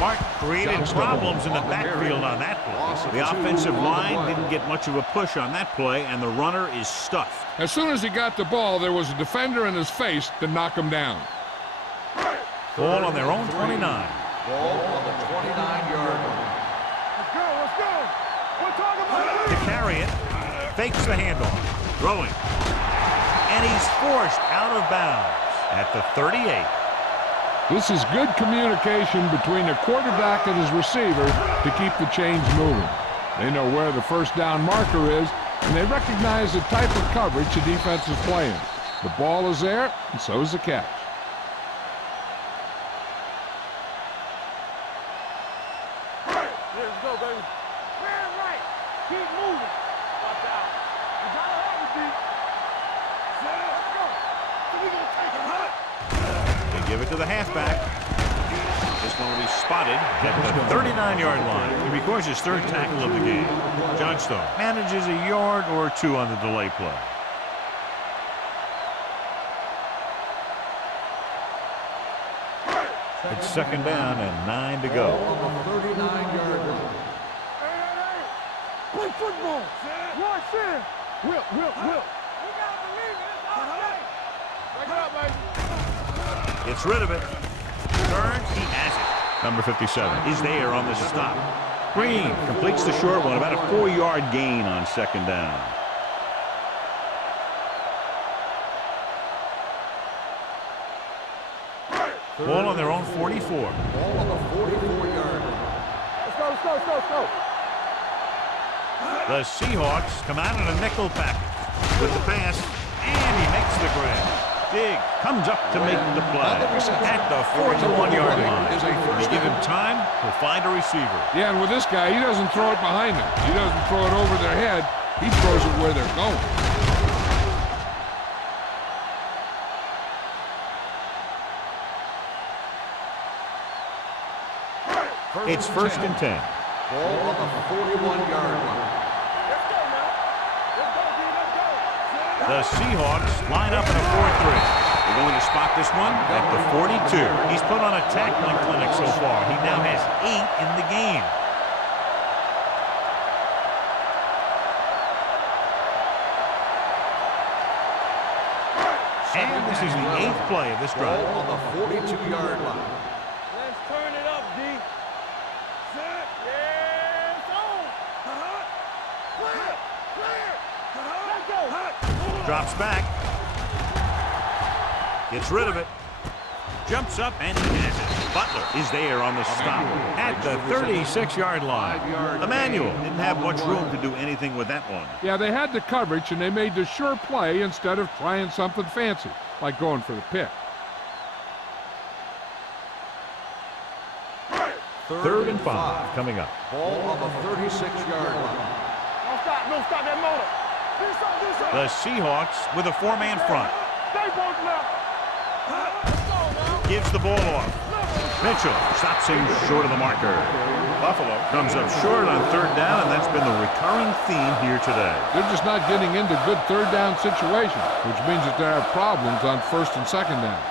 Mark created problems in the backfield on that play. The offensive line didn't get much of a push on that play, and the runner is stuffed. As soon as he got the ball, there was a defender in his face to knock him down. Ball on their own 29. Ball on the 29-yard line. Let's go. Let's go. We're talking about To carry it, fakes the handoff, throwing. And he's forced out of bounds at the 38. This is good communication between the quarterback and his receiver to keep the chains moving. They know where the first down marker is, and they recognize the type of coverage the defense is playing. The ball is there, and so is the catch. Let's go, baby. Man right. Keep moving. Watch out. You gotta have it, D. Let's go. So we gonna take it, huh? They give it to the halfback. This one will be spotted at the 39-yard line. He records his third tackle of the game. Johnstone manages a yard or two on the delay play. It's second down and 9 to go. Ball on the 39-yard line. Hey. Play football. Watch in. Whip. We gotta believe it. It's all day. Break it up, baby. Gets rid of it. Turns. He has it. Number 57 is there on the stop. Green completes the short one. About a 4-yard gain on second down. Ball on their own 44. Ball on the 44-yard line. Let's go. The Seahawks come out in a nickel package with the pass, and he makes the grab. Diggs comes up to make the play at the 41-yard line. If you give him time, he'll find a receiver. Yeah, and with this guy, he doesn't throw it behind them. He doesn't throw it over their head. He throws it where they're going. It's first and 10. Ball on the 41-yard line. Let's go now. Let's go, D. Let's go. The Seahawks line up in a 4-3. They're going to spot this one at the 42. He's put on a tackling clinic so far. He now has 8 in the game. And this is the 8th play of this drive. Ball on the 42-yard line. Let's turn it up, D. Set. Yeah, it's on. Clear. Let's go. Drops back. Gets rid of it. Jumps up and he has it. Butler is there on the stop at the 36-yard line. Emmanuel didn't have much room to do anything with that one. Yeah, they had the coverage, and they made the sure play instead of trying something fancy, like going for the pick. Third and 5 coming up. Ball on the 36-yard line. Don't stop that motor. Do something. The Seahawks with a 4-man front. Stay both now. Let's go now. Gives the ball off. Mitchell stops him short of the marker. Buffalo comes up short on third down, and that's been the recurring theme here today. They're just not getting into good third down situations, which means that they have problems on first and second down.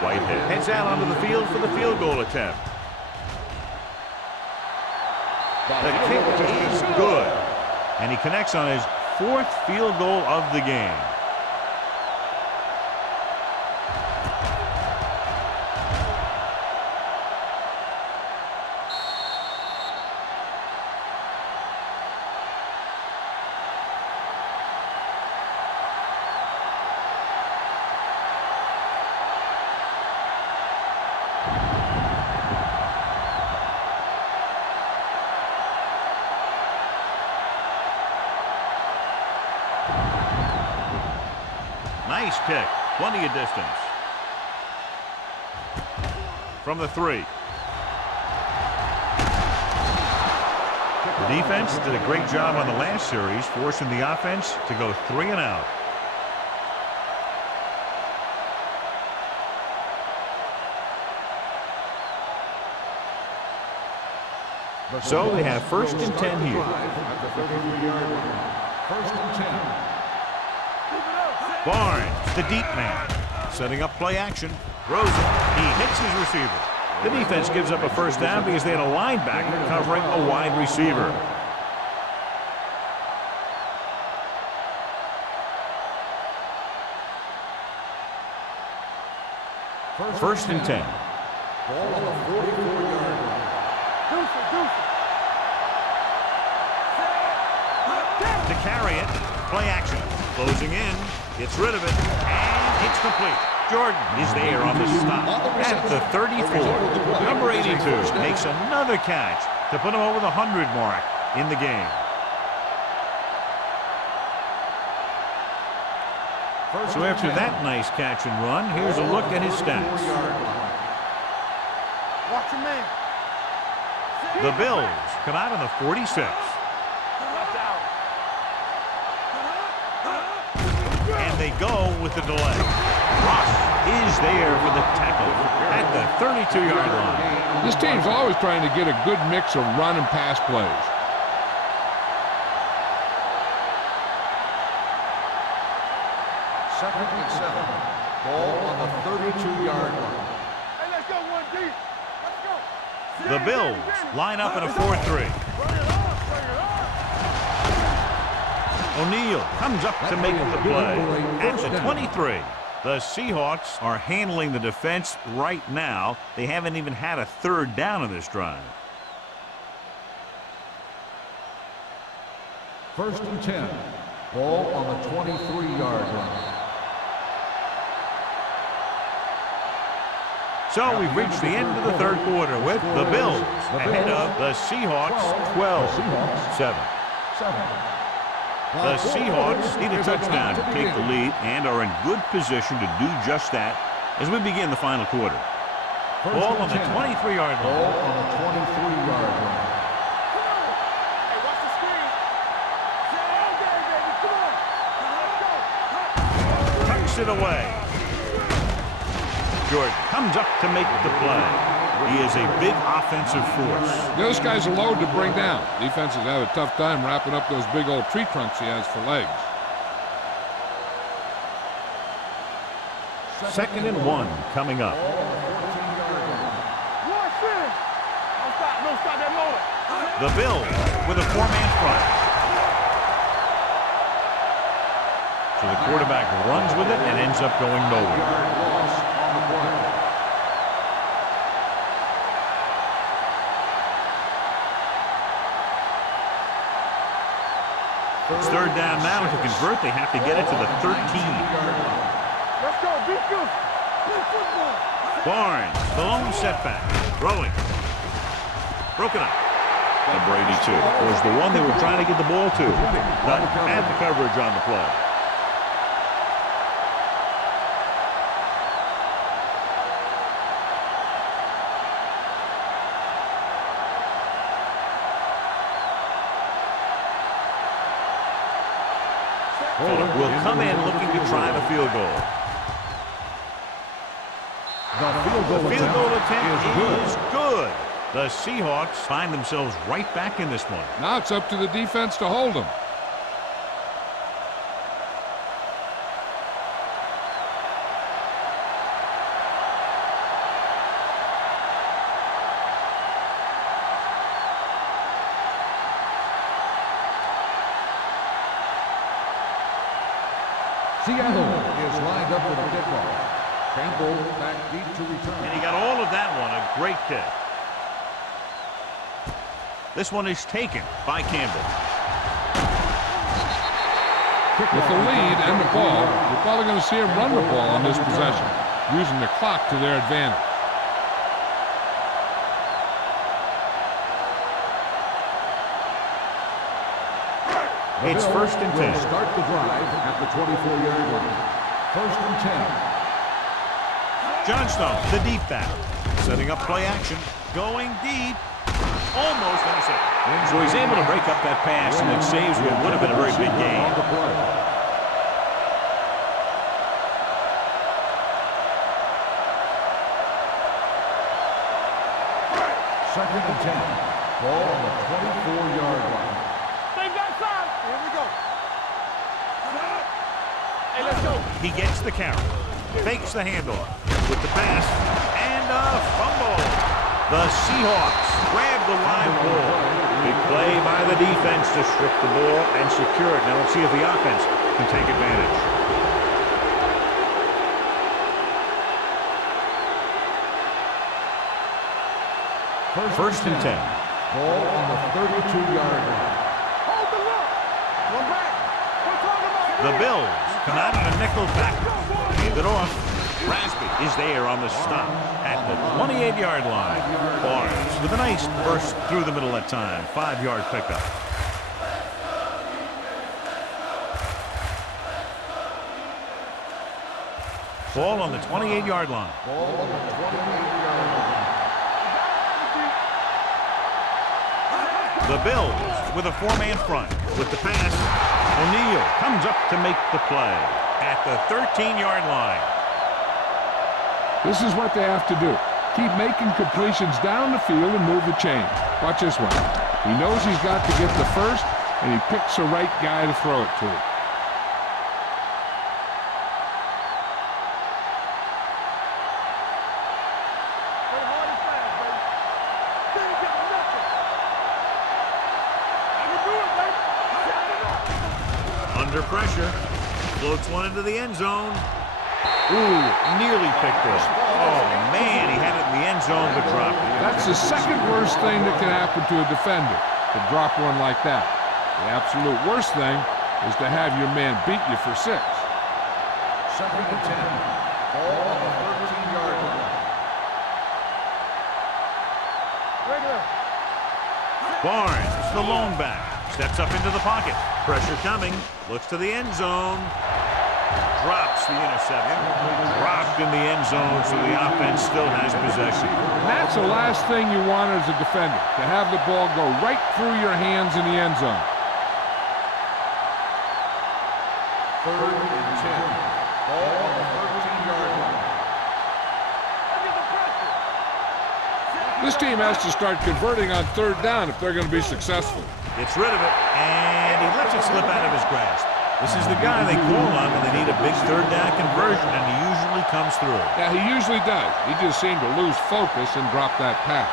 Whitehead heads out onto the field for the field goal attempt. The kick is good, and he connects on his 4th field goal of the game. Nice kick, plenty of distance. From the 3. The defense did a great job on the last series, forcing the offense to go 3 and out. So they have 1st and 10 here. At the 33-yard line. 1st and 10. Barnes, the deep man, setting up play action. Throws it. He hits his receiver. The defense gives up a first down because they had a linebacker covering a wide receiver. First and 10. Ball on the 44-yard line. To carry it, play action. Closing in, gets rid of it, and it's complete. Jordan is there on the stop at the 34. Number 82 makes another catch to put him over the 100 mark in the game. So after that nice catch and run, here's a look at his stats. Watch your man. The Bills come out on the 46. And they go with the delay. Ross is there for the tackle at the 32-yard line. This team's always trying to get a good mix of run and pass plays. Second and 7. Ball on the 32-yard line. Hey, let's go one deep. Let's go. The Bills line up in a 4-3. O'Neal comes up to make the play at the 23. The Seahawks are handling the defense right now. They haven't even had a third down in this drive. First and 10. Ball on the 23-yard line. So we've reached the end of the third quarter with the Bills ahead of the Seahawks 12-7. The Seahawks need a touchdown to take the lead and are in good position to do just that as we begin the final quarter. Ball on the 23-yard line. Ball on the 23-yard line. Hey, watch the screen. Come on. Tucks it away. Jordan comes up to make the play. He is a big offensive force. This guy's a load to bring down. Defenses have a tough time wrapping up those big old tree trunks he has for legs. Second and 1 coming up. Don't stop that motor. The Bills with a 4-man front. So the quarterback runs with it and ends up going nowhere. It's third down now. To convert, they have to get it to the 13. Let's go. Be good. Play football. Barnes, the lone setback. Throwing. Broken up. Number 82 was the one they were trying to get the ball to. But had the coverage on the play. Fuller will come in looking to try the field goal. The field goal attempt is good. The Seahawks find themselves right back in this one. Now it's up to the defense to hold them. Seattle is lined up with a kickoff. Campbell back deep to return. And he got all of that one. A great kick. This one is taken by Campbell. With the lead and the ball, you're probably going to see him run the ball on this possession, using the clock to their advantage. It's 1st and 10. Start the drive at the 24-yard line. 1st and 10. Johnstone, the deep back, setting up play action, going deep, almost intercepted. So he's able to break up that pass, and it saves what would have been a very big game. 2nd and 10. Ball on the 24-yard line. Stay back side. Here we go. Hey, let's go. He gets the carry, fakes the handoff with the pass, and a fumble. The Seahawks grab the live ball. Big play by the defense to strip the ball and secure it. Now let's see if the offense can take advantage. First and 10. Ball on the 32-yard line. Hold the look. One back. We're talking about The Bills come out in a nickel back. Hand it off. Rasby is there on the stop at the 28-yard line. Barnes with a nice burst through the middle that time. 5-yard pickup. Ball on the 28-yard line. Ball on the 28-yard line. The Bills with a 4-man front. With the pass, O'Neal comes up to make the play at the 13-yard line. This is what they have to do. Keep making completions down the field and move the chains. Watch this one. He knows he's got to get the first, and he picks the right guy to throw it to. Under pressure, floats one into the end zone. Ooh, nearly picked off. Oh, man, he had it in the end zone but dropped it. That's the second worst thing that can happen to a defender, to drop one like that. The absolute worst thing is to have your man beat you for 6. 2nd and 10. Ball on the 13-yard line. Barnes, the lone back, steps up into the pocket. Pressure coming, looks to the end zone. Drops the interception. Dropped in the end zone, so the offense still has possession. And that's the last thing you want as a defender, to have the ball go right through your hands in the end zone. 3rd and 10. Ball on the 13-yard line. This team has to start converting on 3rd down if they're going to be successful. Gets rid of it, and he lets it slip out of his grasp. This is the guy they call on when they need a big 3rd down conversion, and he usually comes through. Yeah, he usually does. He just seemed to lose focus and drop that pass.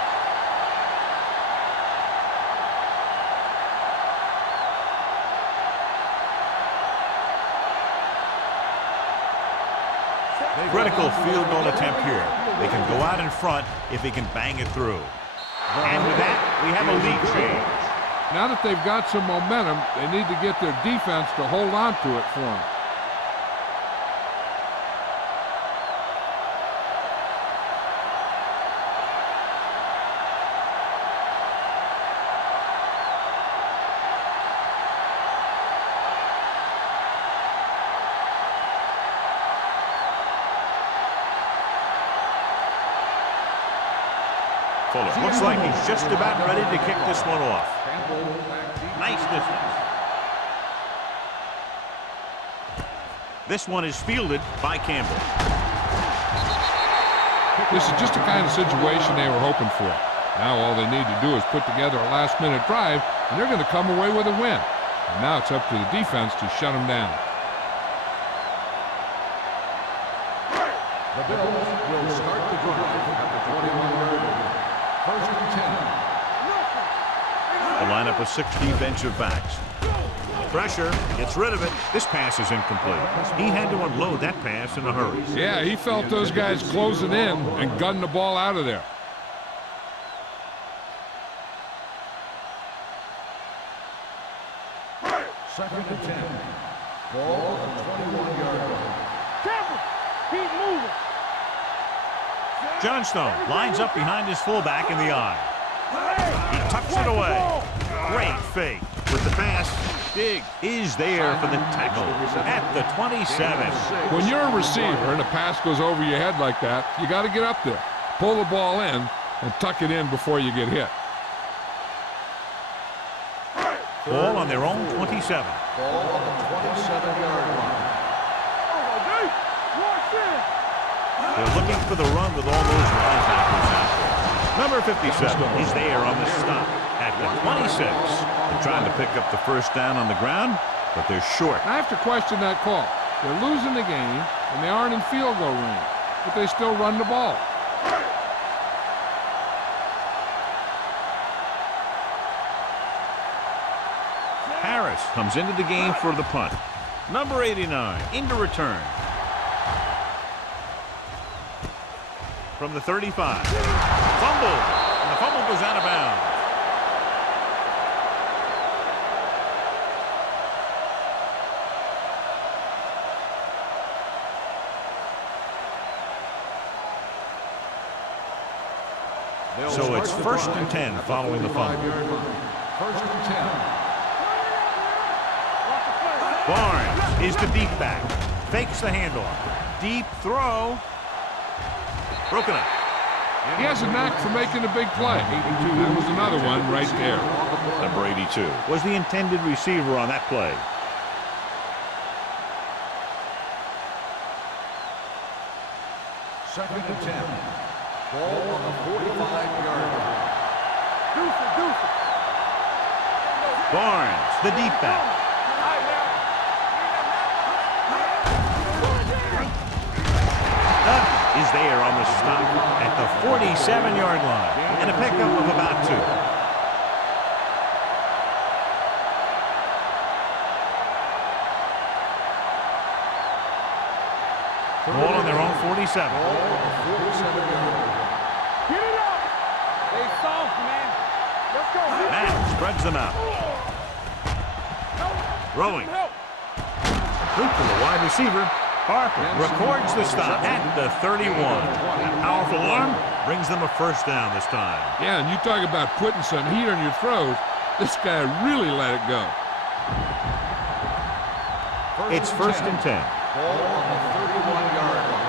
Critical field goal attempt here. They can go out in front if he can bang it through. And with that, we have a lead change. Now that they've got some momentum, they need to get their defense to hold on to it for them. Fuller looks like he's just about ready to kick this one off. Nice distance. This one is fielded by Campbell. This is just the kind of situation they were hoping for. Now all they need to do is put together a last-minute drive, and they're going to come away with a win. And now it's up to the defense to shut them down. The Bills will start the drive at the 21-yard line. First and 10. The lineup of 6 defensive backs. Pressure, gets rid of it. This pass is incomplete. He had to unload that pass in a hurry. Yeah, he felt those guys closing in and gunned the ball out of there. Second and 10. Ball at the 21-yard line. Campbell, keep moving. Johnstone lines up behind his fullback in the eye. He tucks it away. Great fake with the pass. Dig is there for the tackle at the 27. When you're a receiver and a pass goes over your head like that, you got to get up there, pull the ball in, and tuck it in before you get hit. Ball on their own 27. Ball on the 27-yard line. They're looking for the run with all those linebackers out there. Number 57 is there on the stop at the 26. They're trying to pick up the first down on the ground, but they're short. I have to question that call. They're losing the game, and they aren't in field goal range, but they still run the ball. Harris comes into the game for the punt. Number 89 into return. From the 35. Fumble. And the fumble goes out of bounds. So it's first and 10 following the fumble. First and 10. Barnes is the deep back. Fakes the handoff. Deep throw. Broken up. He has a knack for making a big play. That was another one right there. Number 82 was the intended receiver on that play. Second and 10. Ball on the 45-yard line. Barnes, the deep back. Is there on the stop at the 47-yard line and a pickup of about 2. Ball on their own 47. Get it up. They soft, man. Let's go. Matt spreads them out. Throwing. Loop to the wide receiver. Harper records the stop at the 31. That powerful arm brings them a first down this time. Yeah, and you talk about putting some heat on your throws. This guy really let it go. It's first and 10. Ball on the 31-yard line.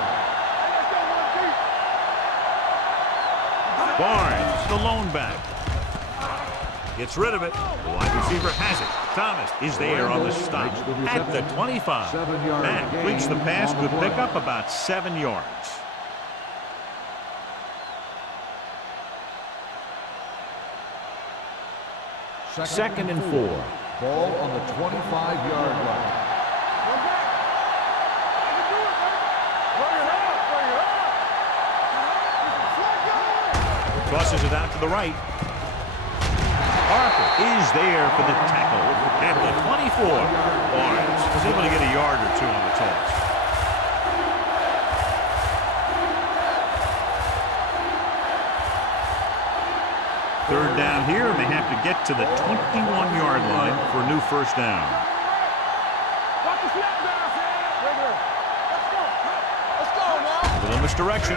Barnes, the lone back. Gets rid of it. The wide receiver has it. Thomas is there on the stop at the 25. Matt completes the pass, could pick up about 7 yards. Second and 4. Ball on the 25-yard line. Tosses it out to the right. Harper is there for the tackle at the 24. Barnes was able to get a yard or 2 on the toss. Third down here, and they have to get to the 21-yard line for a new first down. Watch the snap down, Sam. Let's go now. A little misdirection.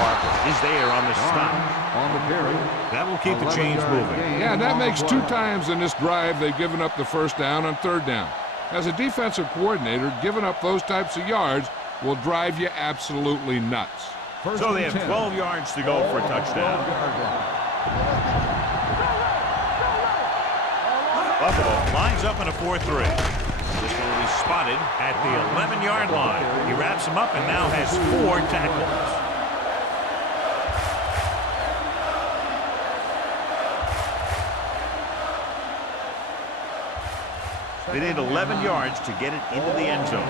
Harper is there on the stop. On the carry. That will keep the chains moving. Yeah, and that makes 2 times in this drive they've given up the first down on third down. As a defensive coordinator, giving up those types of yards will drive you absolutely nuts. So they have 12 yards to go for a touchdown. Buffalo lines up in a 4-3. This one will be spotted at the 11-yard line. He wraps him up and now has 4 tackles. They need 11 yards to get it into the end zone.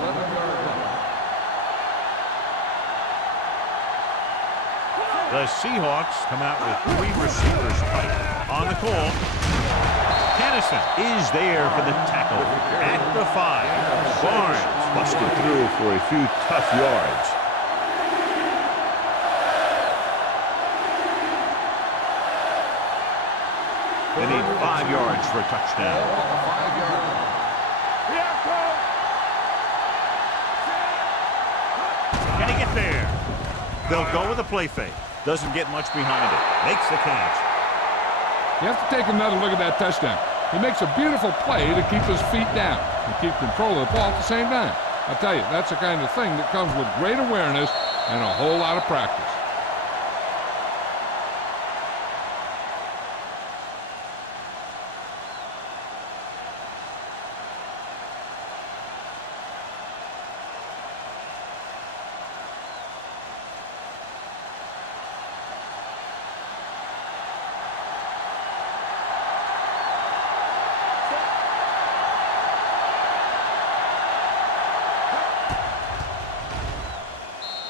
The Seahawks come out with 3 receivers tight. On the call, Kennison is there for the tackle at the 5. Barnes busted through for a few tough yards. They need 5 yards for a touchdown. Can he get there? They'll go with a play fake. Doesn't get much behind it. Makes the catch. You have to take another look at that touchdown. He makes a beautiful play to keep his feet down and keep control of the ball at the same time. I tell you, that's the kind of thing that comes with great awareness and a whole lot of practice.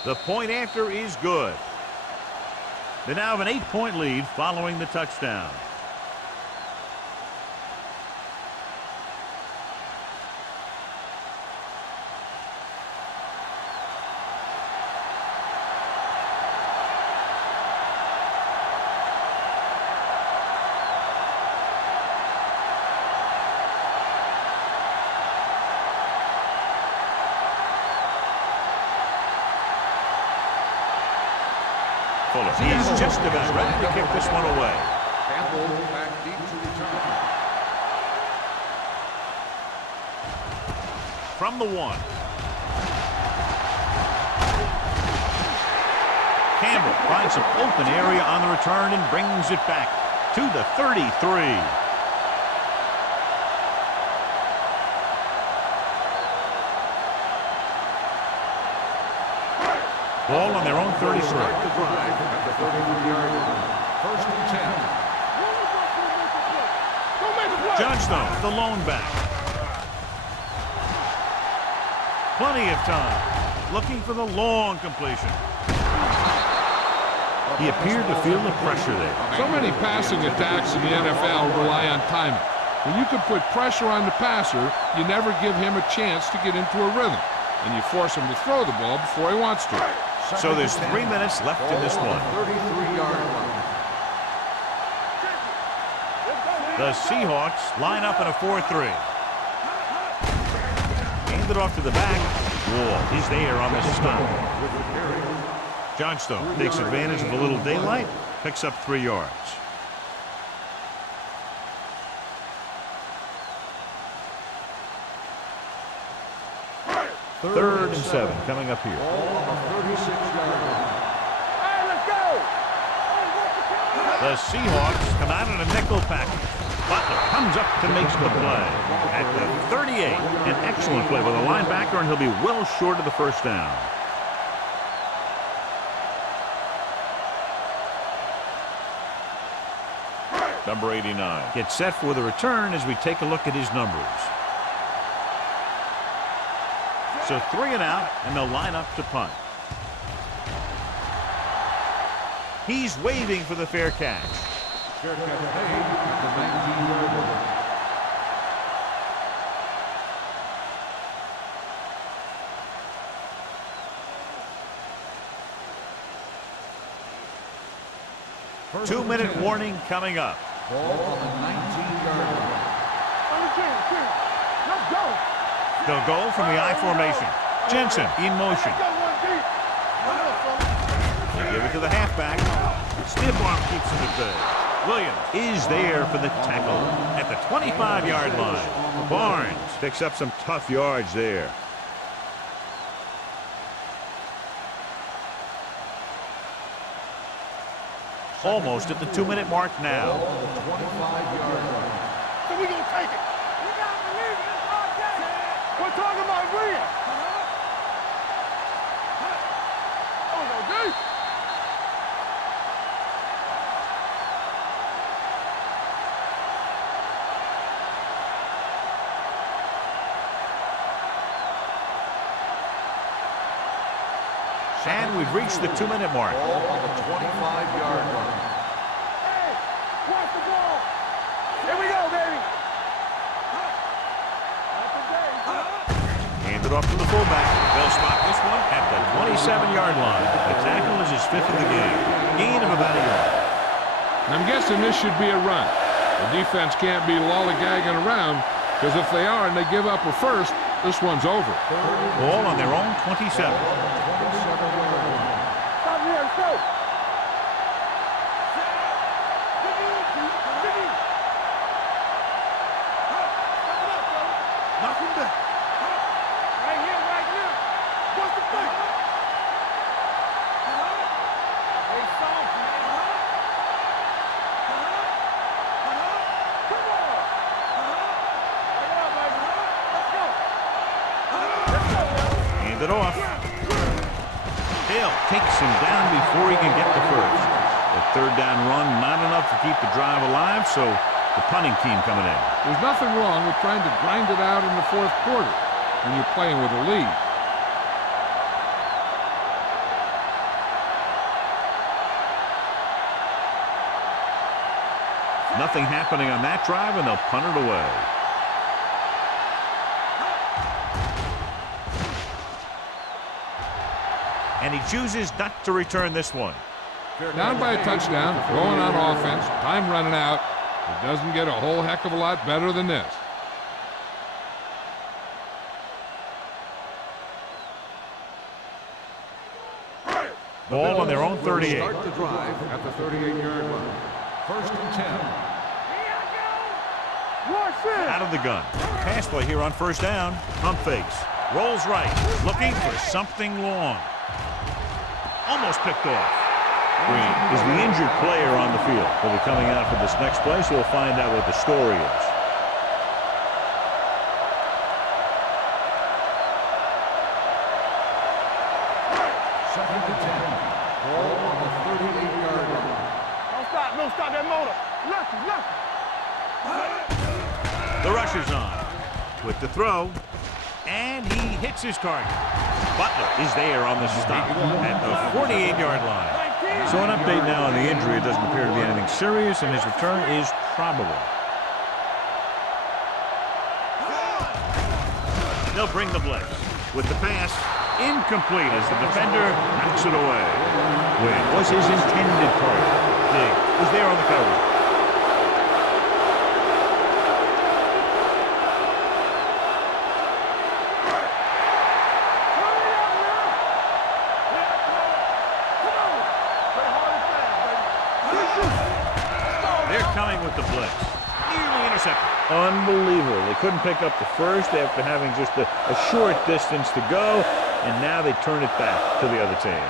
The point after is good. They now have an 8-point lead following the touchdown. He's just about ready to kick this one away. Campbell back deep to return. From the 1. Campbell finds some open area on the return and brings it back to the 33. Ball on their own 33. Start the drive at the 33-yard line. 1st and 10. Johnstone, the lone back. Plenty of time. Looking for the long completion. He appeared to feel the pressure there. So many passing attacks in the NFL rely on timing. When you can put pressure on the passer, you never give him a chance to get into a rhythm, and you force him to throw the ball before he wants to. So there's 3 minutes left in this one. 33-yard line. The Seahawks line up in a 4-3. Hand it off to the back. Wall is there on the stop. With the carry. Johnstone takes advantage of a little daylight, picks up 3 yards. Third and 7 coming up here. Ball on the 36-yard line. Hey, let's go! The Seahawks come out in a nickel package. Butler comes up to make the play. At the 38, an excellent play by the linebacker, and he'll be well short of the first down. Number 89 gets set for the return as we take a look at his numbers. So 3 and out, and they'll line up to punt. He's waving for the fair catch. Fair catch made at the 19-yard line. First 2-minute 10. warning coming up. Ball on the 19-yard line. Let's go! They'll go from the I formation. Jensen in motion. They give it to the halfback. Stiff arm keeps him at bay. Williams is there for the tackle at the 25-yard line. Barnes picks up some tough yards there. Almost at the 2-minute mark now. Ball on the 25-yard line. So we gonna take it. And we've reached the 2-minute mark. Ball on the 25-yard line. Hey, watch the ball. Here we go, baby. Handed off to the fullback. They'll spot this one at the 27-yard line. The tackle is his 5th of the game. Gain of about a yard. I'm guessing this should be a run. The defense can't be lollygagging around, because if they are and they give up a first, this one's over. Ball on their own 27. Stop here, go. Knock him back. Right here, right here. What's the play? Hey, soft, man. Come on. Bring it up, baby. Let's go. Hand it off. Dale takes him down before he can get the first. The 3rd down run, not enough to keep the drive alive, so the punting team coming in. There's nothing wrong with trying to grind it out in the 4th quarter when you're playing with a lead. Nothing happening on that drive, and they'll punt it away. And he chooses not to return this one. Down by a touchdown, going on offense, time running out. It doesn't get a whole heck of a lot better than this. Ball on their own 38. Start the drive at the 38-yard line. 1st and 10. Out of the gun. Pass play here on 1st down. Pump fakes. Rolls right. Looking for something long. Almost picked off. Green is the injured player on the field. He'll be coming out for this next play, so we'll find out what the story is. Second and 10. Ball on the 38-yard line. Don't stop that motor. Lucky. The rush is on with the throw, and he hits his target. Butler is there on the stop at the 48-yard line. So an update now on the injury. It doesn't appear to be anything serious, and his return is probable. They'll bring the blitz with the pass. Incomplete as the defender knocks it away. Wade was his intended target. Dig was there on the coverage. They're coming with the blitz. Nearly intercepted. Unbelievable. They couldn't pick up the first after having just a short distance to go, and now they turn it back to the other team.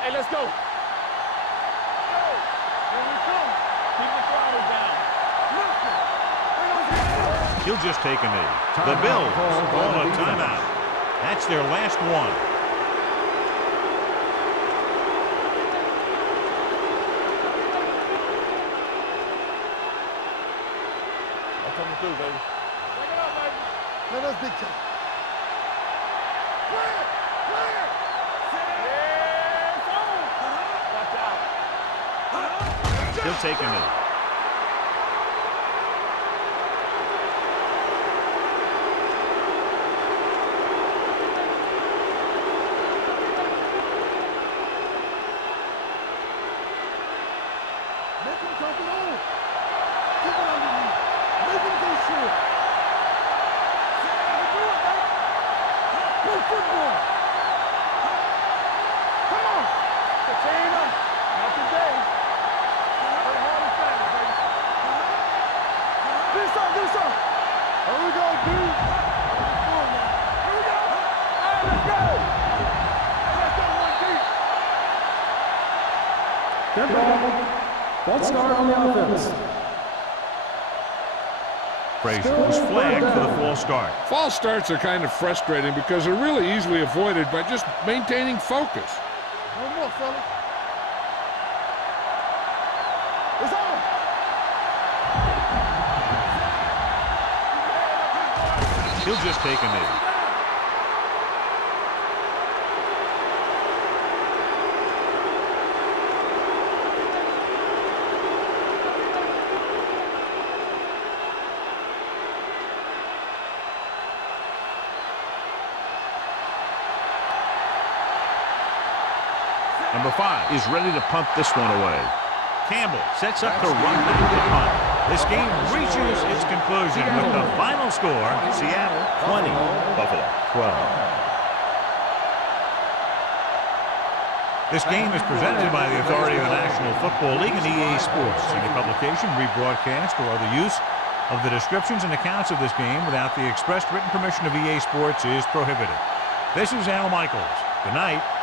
Hey, let's go. Here we come. Keep the throttle down. He'll just take a knee. The Bills call a timeout. That's their last one. I'm coming through, baby. Bring it up, baby. Let us dictate. Clear! Clear! Yeah, it's on! Watch out. He'll take a knee. Make him come it on. Keep it underneath. Make him go short. Play football. Come on. Katina. Not today. Play hard and fast, baby. Get this up, get this up. Here we go, dude. Here we go. All right, let's go. Let's go one deep. Good ball. False start on the offense. Frazier was flagged for the false start. False starts are kind of frustrating because they're really easily avoided by just maintaining focus. No more, fella. It's on. He'll just take a knee. Number 5 is ready to punt this one away. Campbell sets up to run back the punt. This game reaches its conclusion with the final score, Seattle 20, Buffalo 12. This game is presented by the authority of the National Football League and EA Sports. Any publication, rebroadcast, or other use of the descriptions and accounts of this game without the expressed written permission of EA Sports is prohibited. This is Al Michaels. Good night.